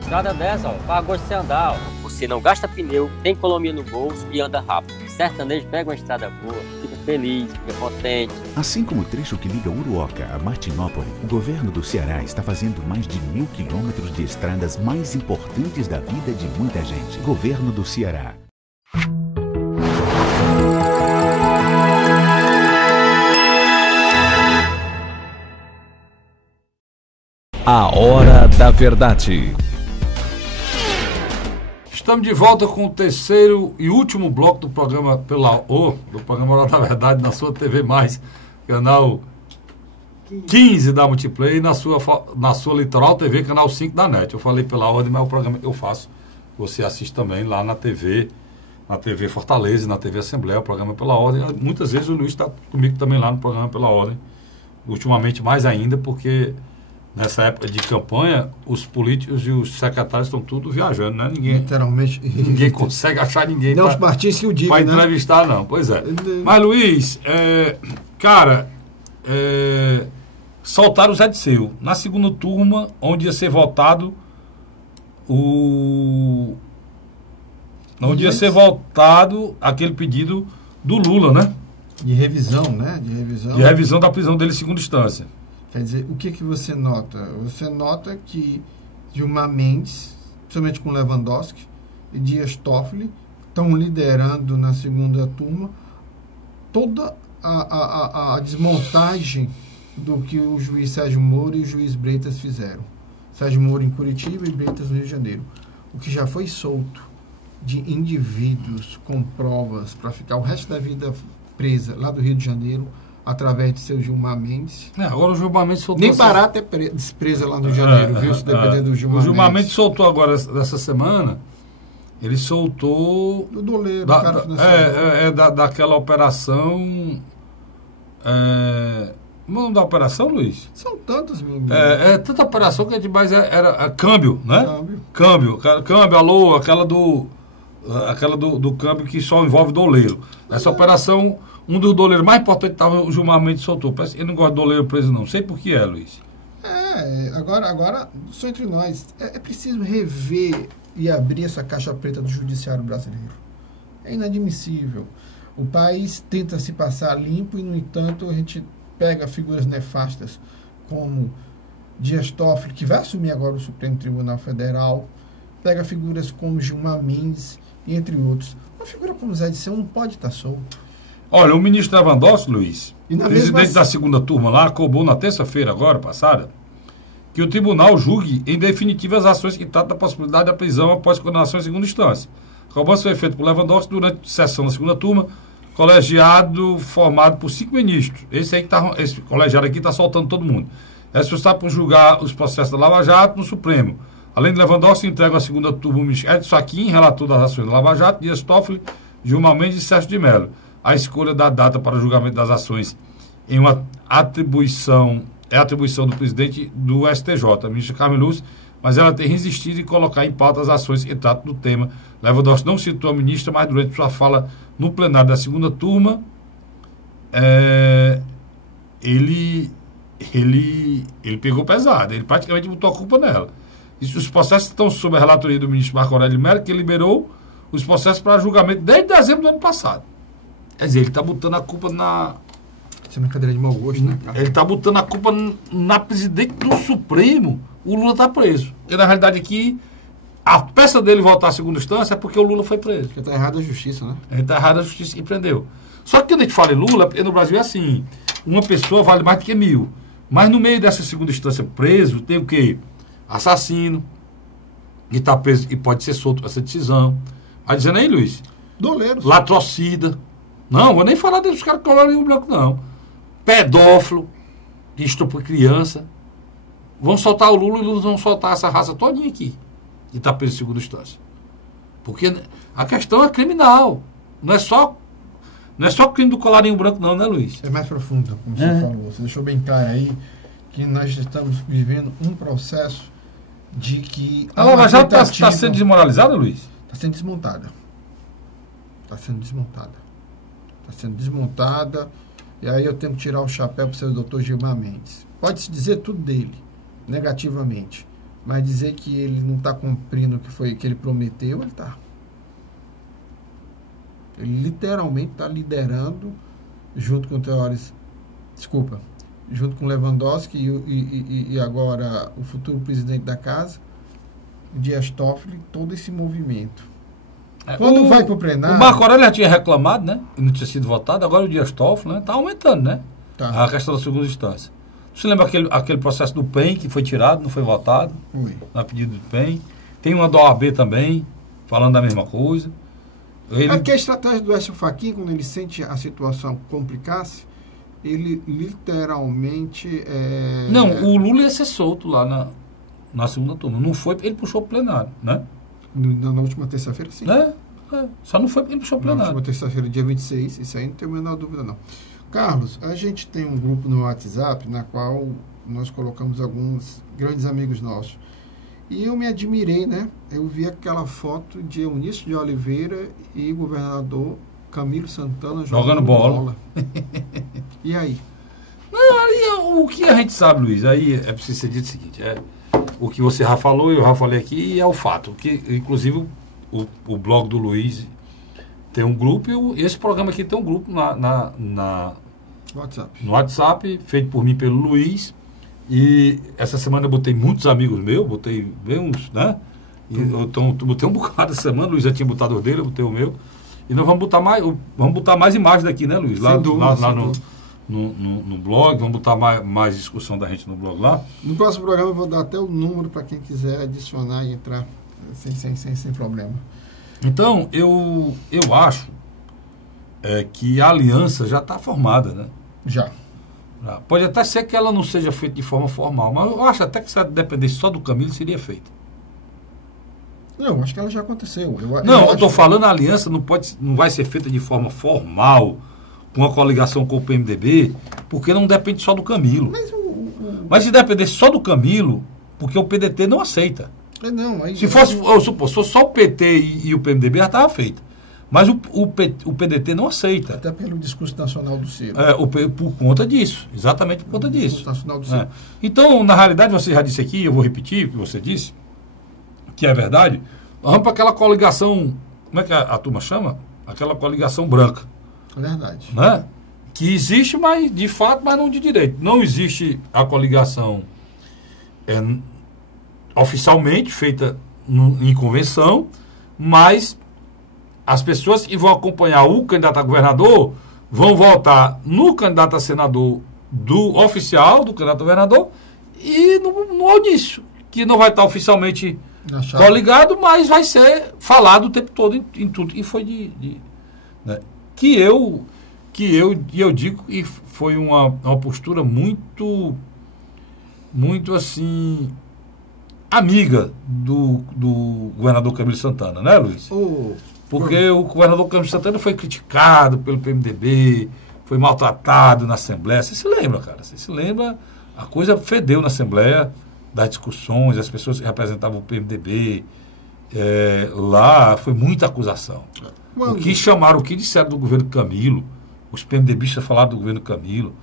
Estrada dessa, ó, para gosto de você andar, ó. Você não gasta pneu, tem economia no bolso e anda rápido. Sertanejo pega uma estrada boa, fica feliz, fica contente. Assim como o trecho que liga Uruoca a Martinópole, o governo do Ceará está fazendo mais de 1.000 quilômetros de estradas mais importantes da vida de muita gente. Governo do Ceará. A Hora da Verdade. Estamos de volta com o terceiro e último bloco do programa do programa Hora da Verdade na sua TV+, canal 15 da Multiplay, na sua Litoral TV, canal 5 da NET. Eu falei pela ordem, mas é o programa que eu faço, você assiste também lá na TV Fortaleza e na TV Assembleia, o programa pela ordem. Muitas vezes o Luiz está comigo também lá no programa pela ordem, ultimamente mais ainda, porque nessa época de campanha, os políticos e os secretários estão tudo viajando, né? Literalmente. Ninguém consegue achar ninguém Não, os partidos que o digam, para né? entrevistar, não. Pois é. Mas, Luiz, soltaram o Zé Disseu na segunda turma, onde ia ser votado onde ia ser votado aquele pedido do Lula, né? De revisão, né? De revisão da prisão dele em segunda instância. Quer dizer, o que você nota? Você nota que Gilmar Mendes, principalmente com Lewandowski e Dias Toffoli, estão liderando na segunda turma toda a desmontagem do que o juiz Sérgio Moro e o juiz Bretas fizeram. Sérgio Moro em Curitiba e Bretas no Rio de Janeiro. O que já foi solto de indivíduos com provas para ficar o resto da vida presa lá do Rio de Janeiro, através de seu Gilmar Mendes. Agora o Gilmar Mendes soltou... Nem barata é presa lá no Rio de Janeiro, viu? Se depender do Gilmar Mendes. O Gilmar Mendes soltou agora, dessa semana, ele soltou... Do doleiro, do cara financiador. Daquela operação... O nome da operação, Luiz? São tantos, meu amigo. Tanta operação que a gente mais era câmbio, né? Câmbio, alô, aquela do câmbio que só envolve doleiro. Essa operação... Um dos doleiros mais importantes estava o Gilmar Mendes soltou. Parece que ele não gosta de doleiro preso, não. Sei por que Luiz. Agora, só entre nós, é preciso rever e abrir essa caixa preta do judiciário brasileiro. É inadmissível. O país tenta se passar limpo e, no entanto, a gente pega figuras nefastas como Dias Toffoli, que vai assumir agora o Supremo Tribunal Federal, pega figuras como Gilmar Mendes, e entre outros. Uma figura como Zé Disseu não pode estar solto. Olha, o ministro Lewandowski, Luiz, presidente da segunda turma lá, cobrou na terça-feira agora, passada, que o tribunal julgue em definitiva as ações que tratam da possibilidade da prisão após condenação em segunda instância. A cobrança foi feita por Lewandowski durante a sessão da segunda turma, colegiado formado por 5 ministros. Esse colegiado aqui está soltando todo mundo. É responsável por julgar os processos da Lava Jato no Supremo. Além de Lewandowski, entrega a segunda turma o ministro Edson Fachin, relator das ações da Lava Jato, Dias Toffoli, Gilmar Mendes e Sérgio de Mello. A escolha da data para o julgamento das ações é atribuição do presidente do STJ, a ministra Carmen Lúcia, mas ela tem resistido em colocar em pauta as ações que tratam do tema. Lewandowski não citou a ministra, mas durante sua fala no plenário da segunda turma, ele pegou pesado, ele praticamente botou a culpa nela. Os processos estão sob a relatoria do ministro Marco Aurélio Mello, que liberou os processos para julgamento desde dezembro do ano passado. Quer dizer, ele está botando a culpa na... Isso é uma cadeira de mau gosto, né, cara? Ele está botando a culpa na presidente do Supremo. O Lula está preso. E na realidade aqui, a peça dele voltar à segunda instância é porque o Lula foi preso. Porque está errada a justiça, né? Ele está errado a justiça que prendeu. Só que quando a gente fala em Lula, porque no Brasil é assim, uma pessoa vale mais do que 1000. Mas no meio dessa segunda instância preso, tem o quê? Assassino, que está preso e pode ser solto essa decisão. Vai dizendo aí, Luiz? Doleiros. Latrocida. Não, vou nem falar dos caras que colaram em branco, não. Pedófilo, que estupra criança. Vão soltar o Lula e o Lula vão soltar essa raça todinha aqui, que está preso em segunda instância. Porque a questão é criminal. Não é só o crime do colarinho branco, não, né, Luiz? É mais profundo, como você falou. Você deixou bem claro aí que nós estamos vivendo um processo de que... A Lava Jato está sendo desmoralizada, Luiz? Está sendo desmontada. Está sendo desmontada. Está sendo desmontada. E aí eu tenho que tirar o chapéu para o seu doutor Gilmar Mendes. Pode-se dizer tudo dele, negativamente. Mas dizer que ele não está cumprindo o que ele prometeu, ele está. Ele literalmente está liderando, junto com junto com Lewandowski e agora o futuro presidente da casa, o Dias Toffoli, todo esse movimento. Quando vai para o plenário... O Marco Aurélio já tinha reclamado, né? E não tinha sido votado, agora o Dias Toffoli, né? Está aumentando, né? Tá. A questão da segunda instância. Você lembra aquele processo do PEN que foi tirado, não foi votado? Foi. Na pedido do PEN. Tem uma da OAB também, falando da mesma coisa. Aqui a estratégia do Écio Fachin, quando ele sente a situação complicar-se, ele literalmente... Não, o Lula ia ser solto lá na segunda turma. Não foi porque ele puxou o plenário, né? Na última terça-feira, sim. Só não foi porque ele puxou o plenário. Na última terça-feira, dia 26, isso aí não tenho a menor dúvida, não. Carlos, a gente tem um grupo no WhatsApp, na qual nós colocamos alguns grandes amigos nossos. E eu me admirei, né? Eu vi aquela foto de Eunício de Oliveira e o governador Camilo Santana jogando bola. E aí? Não, aí o que a gente sabe, Luiz, aí é preciso ser dito o seguinte, o que você já falou, eu já falei aqui, e é o fato. Que, inclusive, o blog do Luiz tem um grupo, e esse programa aqui tem um grupo no WhatsApp, feito por mim pelo Luiz. E essa semana eu botei muitos amigos meus, botei uns, né? E botei um bocado essa semana, o Luiz já tinha botado o dele, eu botei o meu. E nós vamos botar mais imagens daqui, né, Luiz? Lá no blog, vamos botar mais discussão da gente no blog lá. No próximo programa eu vou dar até o número para quem quiser adicionar e entrar sem problema. Então, eu acho que a aliança já está formada, né? Já. Pode até ser que ela não seja feita de forma formal, mas eu acho até que se ela dependesse só do Camilo, seria feita. Não, acho que ela já aconteceu. Eu estou falando, a aliança não vai ser feita de forma formal, com uma coligação com o PMDB, porque não depende só do Camilo. Mas se dependesse só do Camilo, porque o PDT não aceita. Se fosse só o PT e o PMDB, já estava feita. Mas o PDT não aceita. Até pelo discurso nacional do Ciro. Por conta disso. Exatamente por conta disso. Discurso nacional do Ciro. Então, na realidade, você já disse aqui, eu vou repetir o que você disse, que é verdade. Vamos para aquela coligação, como é que a turma chama? Aquela coligação branca. É verdade. Né? Que existe, mas de fato, mas não de direito. Não existe a coligação oficialmente feita em convenção, mas as pessoas que vão acompanhar o candidato a governador vão votar no candidato a senador do oficial, do candidato a governador, e no audiêncio, que não vai estar oficialmente coligado, mas vai ser falado o tempo todo em tudo. E foi né? que eu digo que foi uma postura muito assim, amiga do governador Camilo Santana, né, Luiz? Porque o governador Camilo Santana foi criticado pelo PMDB, foi maltratado na Assembleia. Você se lembra, cara? Você se lembra? A coisa fedeu na Assembleia. das discussões, as pessoas que representavam o PMDB, lá foi muita acusação. O que chamaram, o que disseram do governo Camilo, os PMDBistas falaram do governo Camilo,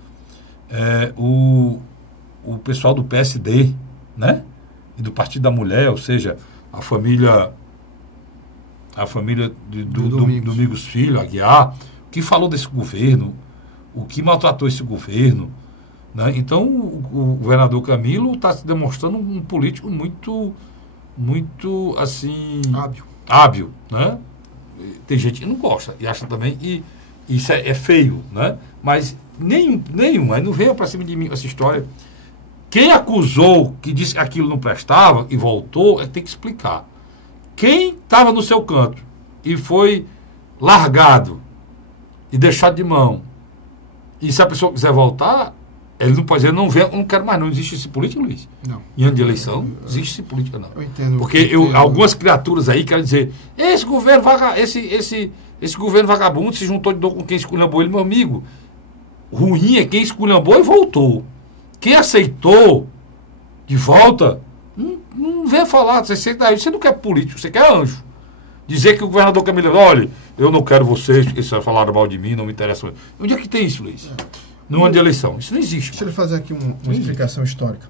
o pessoal do PSD, né? E do Partido da Mulher, ou seja, a família do Domingos Filho, Aguiar, que falou desse governo, o que maltratou esse governo, né? Então o governador Camilo está se demonstrando um político muito assim hábil, né? Tem gente que não gosta e acha também que isso é feio, né? Mas nenhum, aí não veio para cima de mim essa história. Quem acusou, que disse que aquilo não prestava e voltou, tem que explicar. Quem estava no seu canto e foi largado e deixado de mão, e se a pessoa quiser voltar, ele não pode dizer, não quero mais, não existe esse político, Luiz. Não. Em ano de eleição, não existe esse político, não. Eu entendo. Porque algumas criaturas aí querem dizer, esse governo vagabundo se juntou de novo com quem esculhambou ele, meu amigo. Ruim é quem esculhambou e voltou. Quem aceitou de volta, não vem falar. Você não quer político, você quer anjo. Dizer que o governador Camilo, olha, eu não quero vocês, porque vocês falaram mal de mim, não me interessa. Onde é que tem isso, Luiz? No ano de eleição. Isso não existe. Deixa eu fazer aqui uma explicação histórica.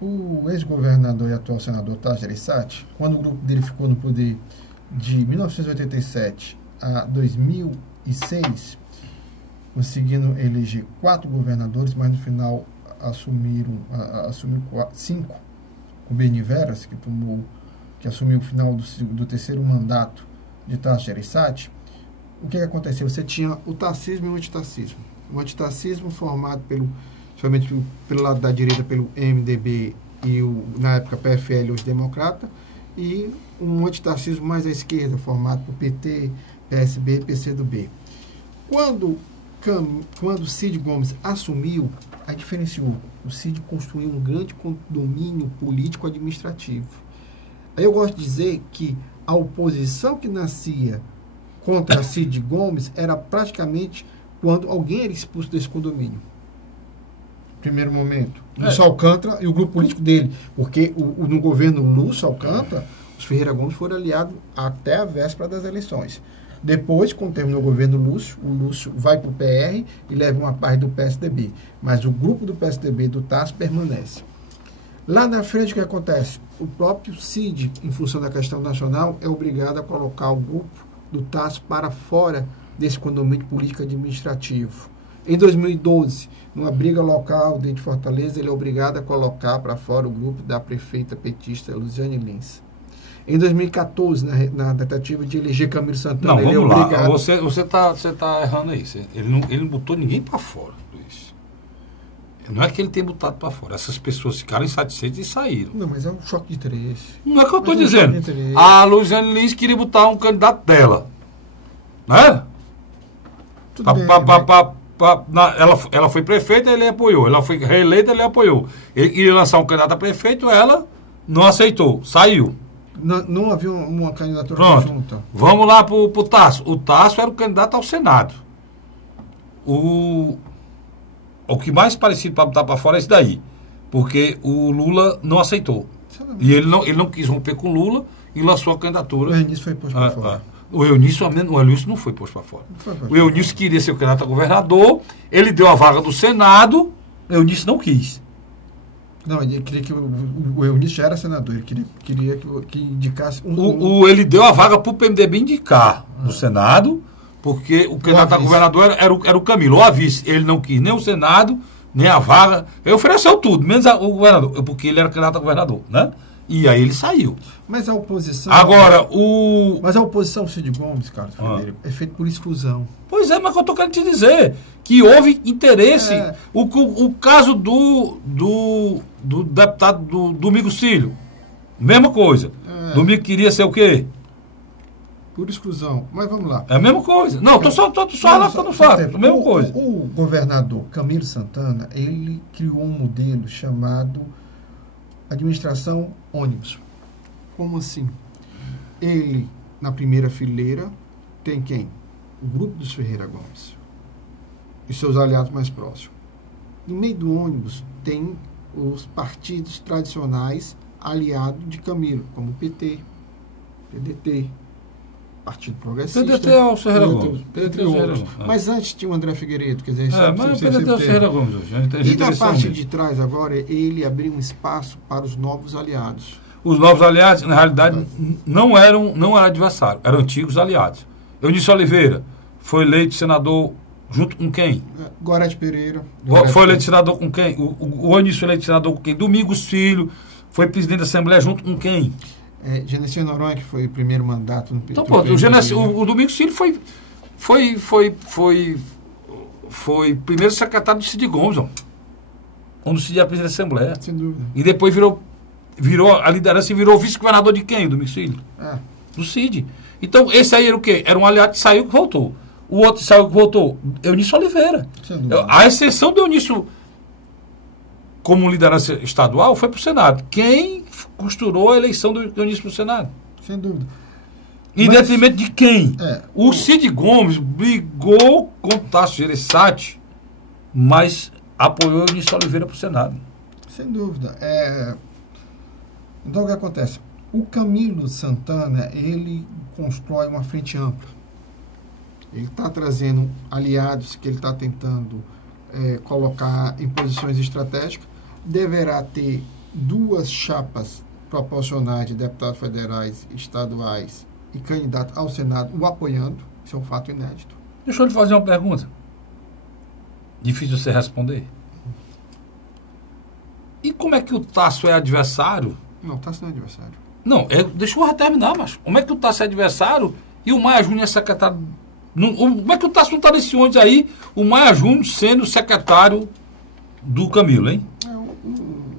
O ex-governador e atual senador Tasso Gereissati, quando o grupo dele ficou no poder de 1987 a 2006, conseguindo eleger 4 governadores, mas no final assumiu 5, o Beni Veras, que assumiu o final do terceiro mandato de Tasso Gereissati. O que aconteceu? Você tinha o tassismo e o antitassismo. O antitassismo formado somente pelo lado da direita, pelo MDB e na época PFL, os democratas, e um antitassismo mais à esquerda, formado por PT, PSB e PCdoB. Quando Cid Gomes assumiu, aí diferenciou. O Cid construiu um grande domínio político-administrativo. Aí eu gosto de dizer que a oposição que nascia contra Cid Gomes era praticamente quando alguém era expulso desse condomínio. Primeiro momento. Lúcio Alcântara e o grupo político dele. Porque no governo Lúcio Alcântara, os Ferreira Gomes foram aliados até a véspera das eleições. Depois, quando terminou o governo Lúcio, o Lúcio vai para o PR e leva uma parte do PSDB. Mas o grupo do PSDB do Tasso permanece. Lá na frente, o que acontece? O próprio Cid, em função da questão nacional, é obrigado a colocar o grupo do Tasso para fora desse condomínio político administrativo. Em 2012, numa briga local dentro de Fortaleza, ele é obrigado a colocar para fora o grupo da prefeita petista Luziane Lins. Em 2014, na tentativa de eleger Camilo Santana, não, ele vamos é lá. obrigado... Você tá errando aí. Ele não botou ninguém para fora, Luiz. Não é que ele tenha botado para fora. Essas pessoas ficaram insatisfeitas e saíram. Não, mas é um choque de interesse. Não é que eu estou dizendo. A Luziane Lins queria botar um candidato dela. Né? Tudo bem, ela foi prefeita, ele apoiou. Ela foi reeleita, ele apoiou. Ele queria lançar um candidato a prefeito, ela não aceitou. Saiu. Não havia uma candidatura conjunta. Vamos lá para o Tasso. O Tasso era o candidato ao Senado. O que mais parecido para botar para fora é esse daí. Porque o Lula não aceitou. E ele não quis romper com o Lula e lançou a candidatura. O Eunício foi posto para fora. O Eunício não foi posto para fora. O Eunício queria ser o candidato a governador, ele deu a vaga do Senado, o Eunício não quis. Não, ele queria que o Eunício já era senador, ele queria que indicasse ele deu a vaga para o PMDB indicar no Senado, porque o candidato a governador era o Camilo, o vice. Ele não quis nem o Senado, nem a vaga. Ele ofereceu tudo, menos o governador, porque ele era candidato a governador, né? E aí ele saiu. Mas a oposição... Agora, Mas a oposição ao Cid Gomes, Carlos Frederico, é feita por exclusão. Pois é, mas eu estou querendo te dizer que houve interesse. O caso do deputado do Domingos Filho, mesma coisa. Domingo queria ser o quê? Por exclusão. Mas vamos lá. É a mesma coisa. Não, estou só relatando o fato. A mesma coisa. O governador Camilo Santana, ele criou um modelo chamado administração ônibus. Como assim? Ele, na primeira fileira, tem quem? O grupo dos Ferreira Gomes e seus aliados mais próximos. No meio do ônibus tem os partidos tradicionais aliados de Camilo, como o PT, PDT, Partido Progressista. PDT é o Ferreira Gomes. PDT outros. Mas antes tinha o André Figueiredo, quer dizer... mas o PDT é o Ferreira Gomes hoje. E da parte de trás agora, ele abriu um espaço para os novos aliados. Os novos aliados, na realidade, não eram adversários, eram antigos aliados. Eunício Oliveira foi eleito senador junto com quem? Gorete Pereira. Foi eleito senador com quem? O Eunício foi eleito senador com quem? Domingos Filho foi presidente da Assembleia junto com quem? Genésio Noronha, que foi o primeiro mandato no PT. Então, pô, o Domingos Filho foi primeiro secretário do Cid Gomes, ó, quando o Cid era presidente da Assembleia. Sem dúvida. E depois virou a liderança e virou vice-governador de quem, o Domingos Filho? Do Cid. Então, esse aí era o quê? Era um aliado que saiu e voltou. O outro saiu e voltou, Eunício Oliveira. A exceção do Eunício como liderança estadual foi para o Senado. Quem costurou a eleição do Eunício para o Senado? Sem dúvida. Em detrimento de quem? O Cid Gomes brigou com o Tasso Gereissati, mas apoiou o Eunício Oliveira para o Senado. Sem dúvida. Então, o que acontece? O Camilo Santana, ele constrói uma frente ampla. Ele está trazendo aliados que ele está tentando colocar em posições estratégicas. Deverá ter 2 chapas proporcionais de deputados federais, estaduais e candidatos ao Senado o apoiando. Isso é um fato inédito. Deixa eu lhe fazer uma pergunta. Difícil você responder. E como é que o Tasso é adversário? Não, o Tasso não é adversário. Não, deixa eu terminar, mas como é que o Tasso é adversário e o Maia Júnior é secretário? Como é que o Tasso não está nesse ônibus aí, o Maia Júnior sendo secretário do Camilo, hein?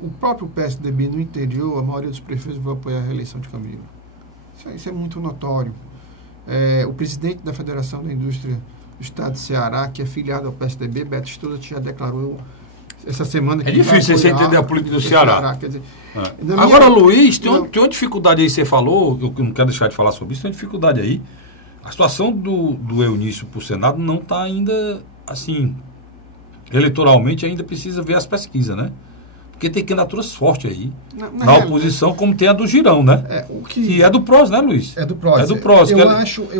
O próprio PSDB no interior, a maioria dos prefeitos vai apoiar a reeleição de Camilo. Isso é muito notório. O presidente da Federação da Indústria do Estado de Ceará, que é filiado ao PSDB, Beto Estuda, já declarou essa semana que difícil você entender a política do Ceará. Quer dizer, Agora, Luiz, tem uma dificuldade aí, você falou, eu não quero deixar de falar sobre isso, tem uma dificuldade aí. A situação do Eunício para o Senado não está ainda, assim, eleitoralmente ainda precisa ver as pesquisas, né? Porque tem candidaturas fortes aí, na oposição, como tem a do Girão, né? Que é do PROS, né, Luiz? É do PROS. É do PROS,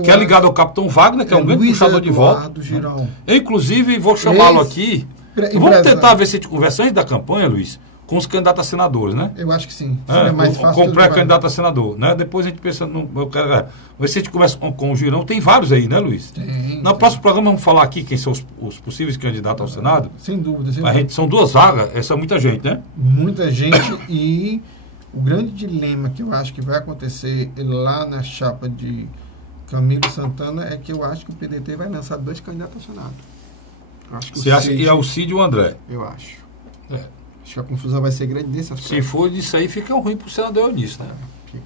que é ligado ao Capitão Wagner, que é um grande puxador de voto. Girão. Eu, inclusive, vou chamá-lo aqui. Vamos tentar ver se a gente conversa antes da campanha, Luiz, com os candidatos a senadores, né? Eu acho que sim. É mais fácil. Com o pré-candidato a senador, né? Depois a gente pensa ver se a gente conversa com o Girão. Tem vários aí, né, Luiz? No próximo programa vamos falar aqui quem são os possíveis candidatos ao Senado. Sem dúvida. São 2 vagas, essa é muita gente, né? Muita gente. E o grande dilema que eu acho que vai acontecer lá na chapa de Camilo Santana é que eu acho que o PDT vai lançar 2 candidatos ao Senado. Você acha que é o Cid e o André? Eu acho. Acho que a confusão vai ser grande nesse aspecto. Se for disso aí, fica ruim pro senador Eunício, né? Fica.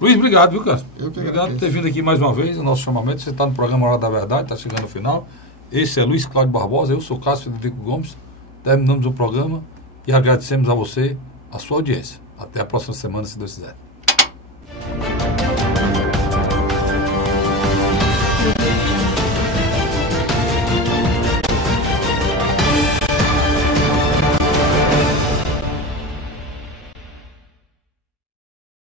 Luiz, obrigado, viu, Cássio? Obrigado por ter vindo aqui mais uma vez, o nosso chamamento. Você está no programa Hora da Verdade, está chegando ao final. Esse é Luiz Cláudio Barbosa, eu sou Cássio Frederico Gomes. Terminamos o programa e agradecemos a você, a sua audiência. Até a próxima semana, se Deus quiser.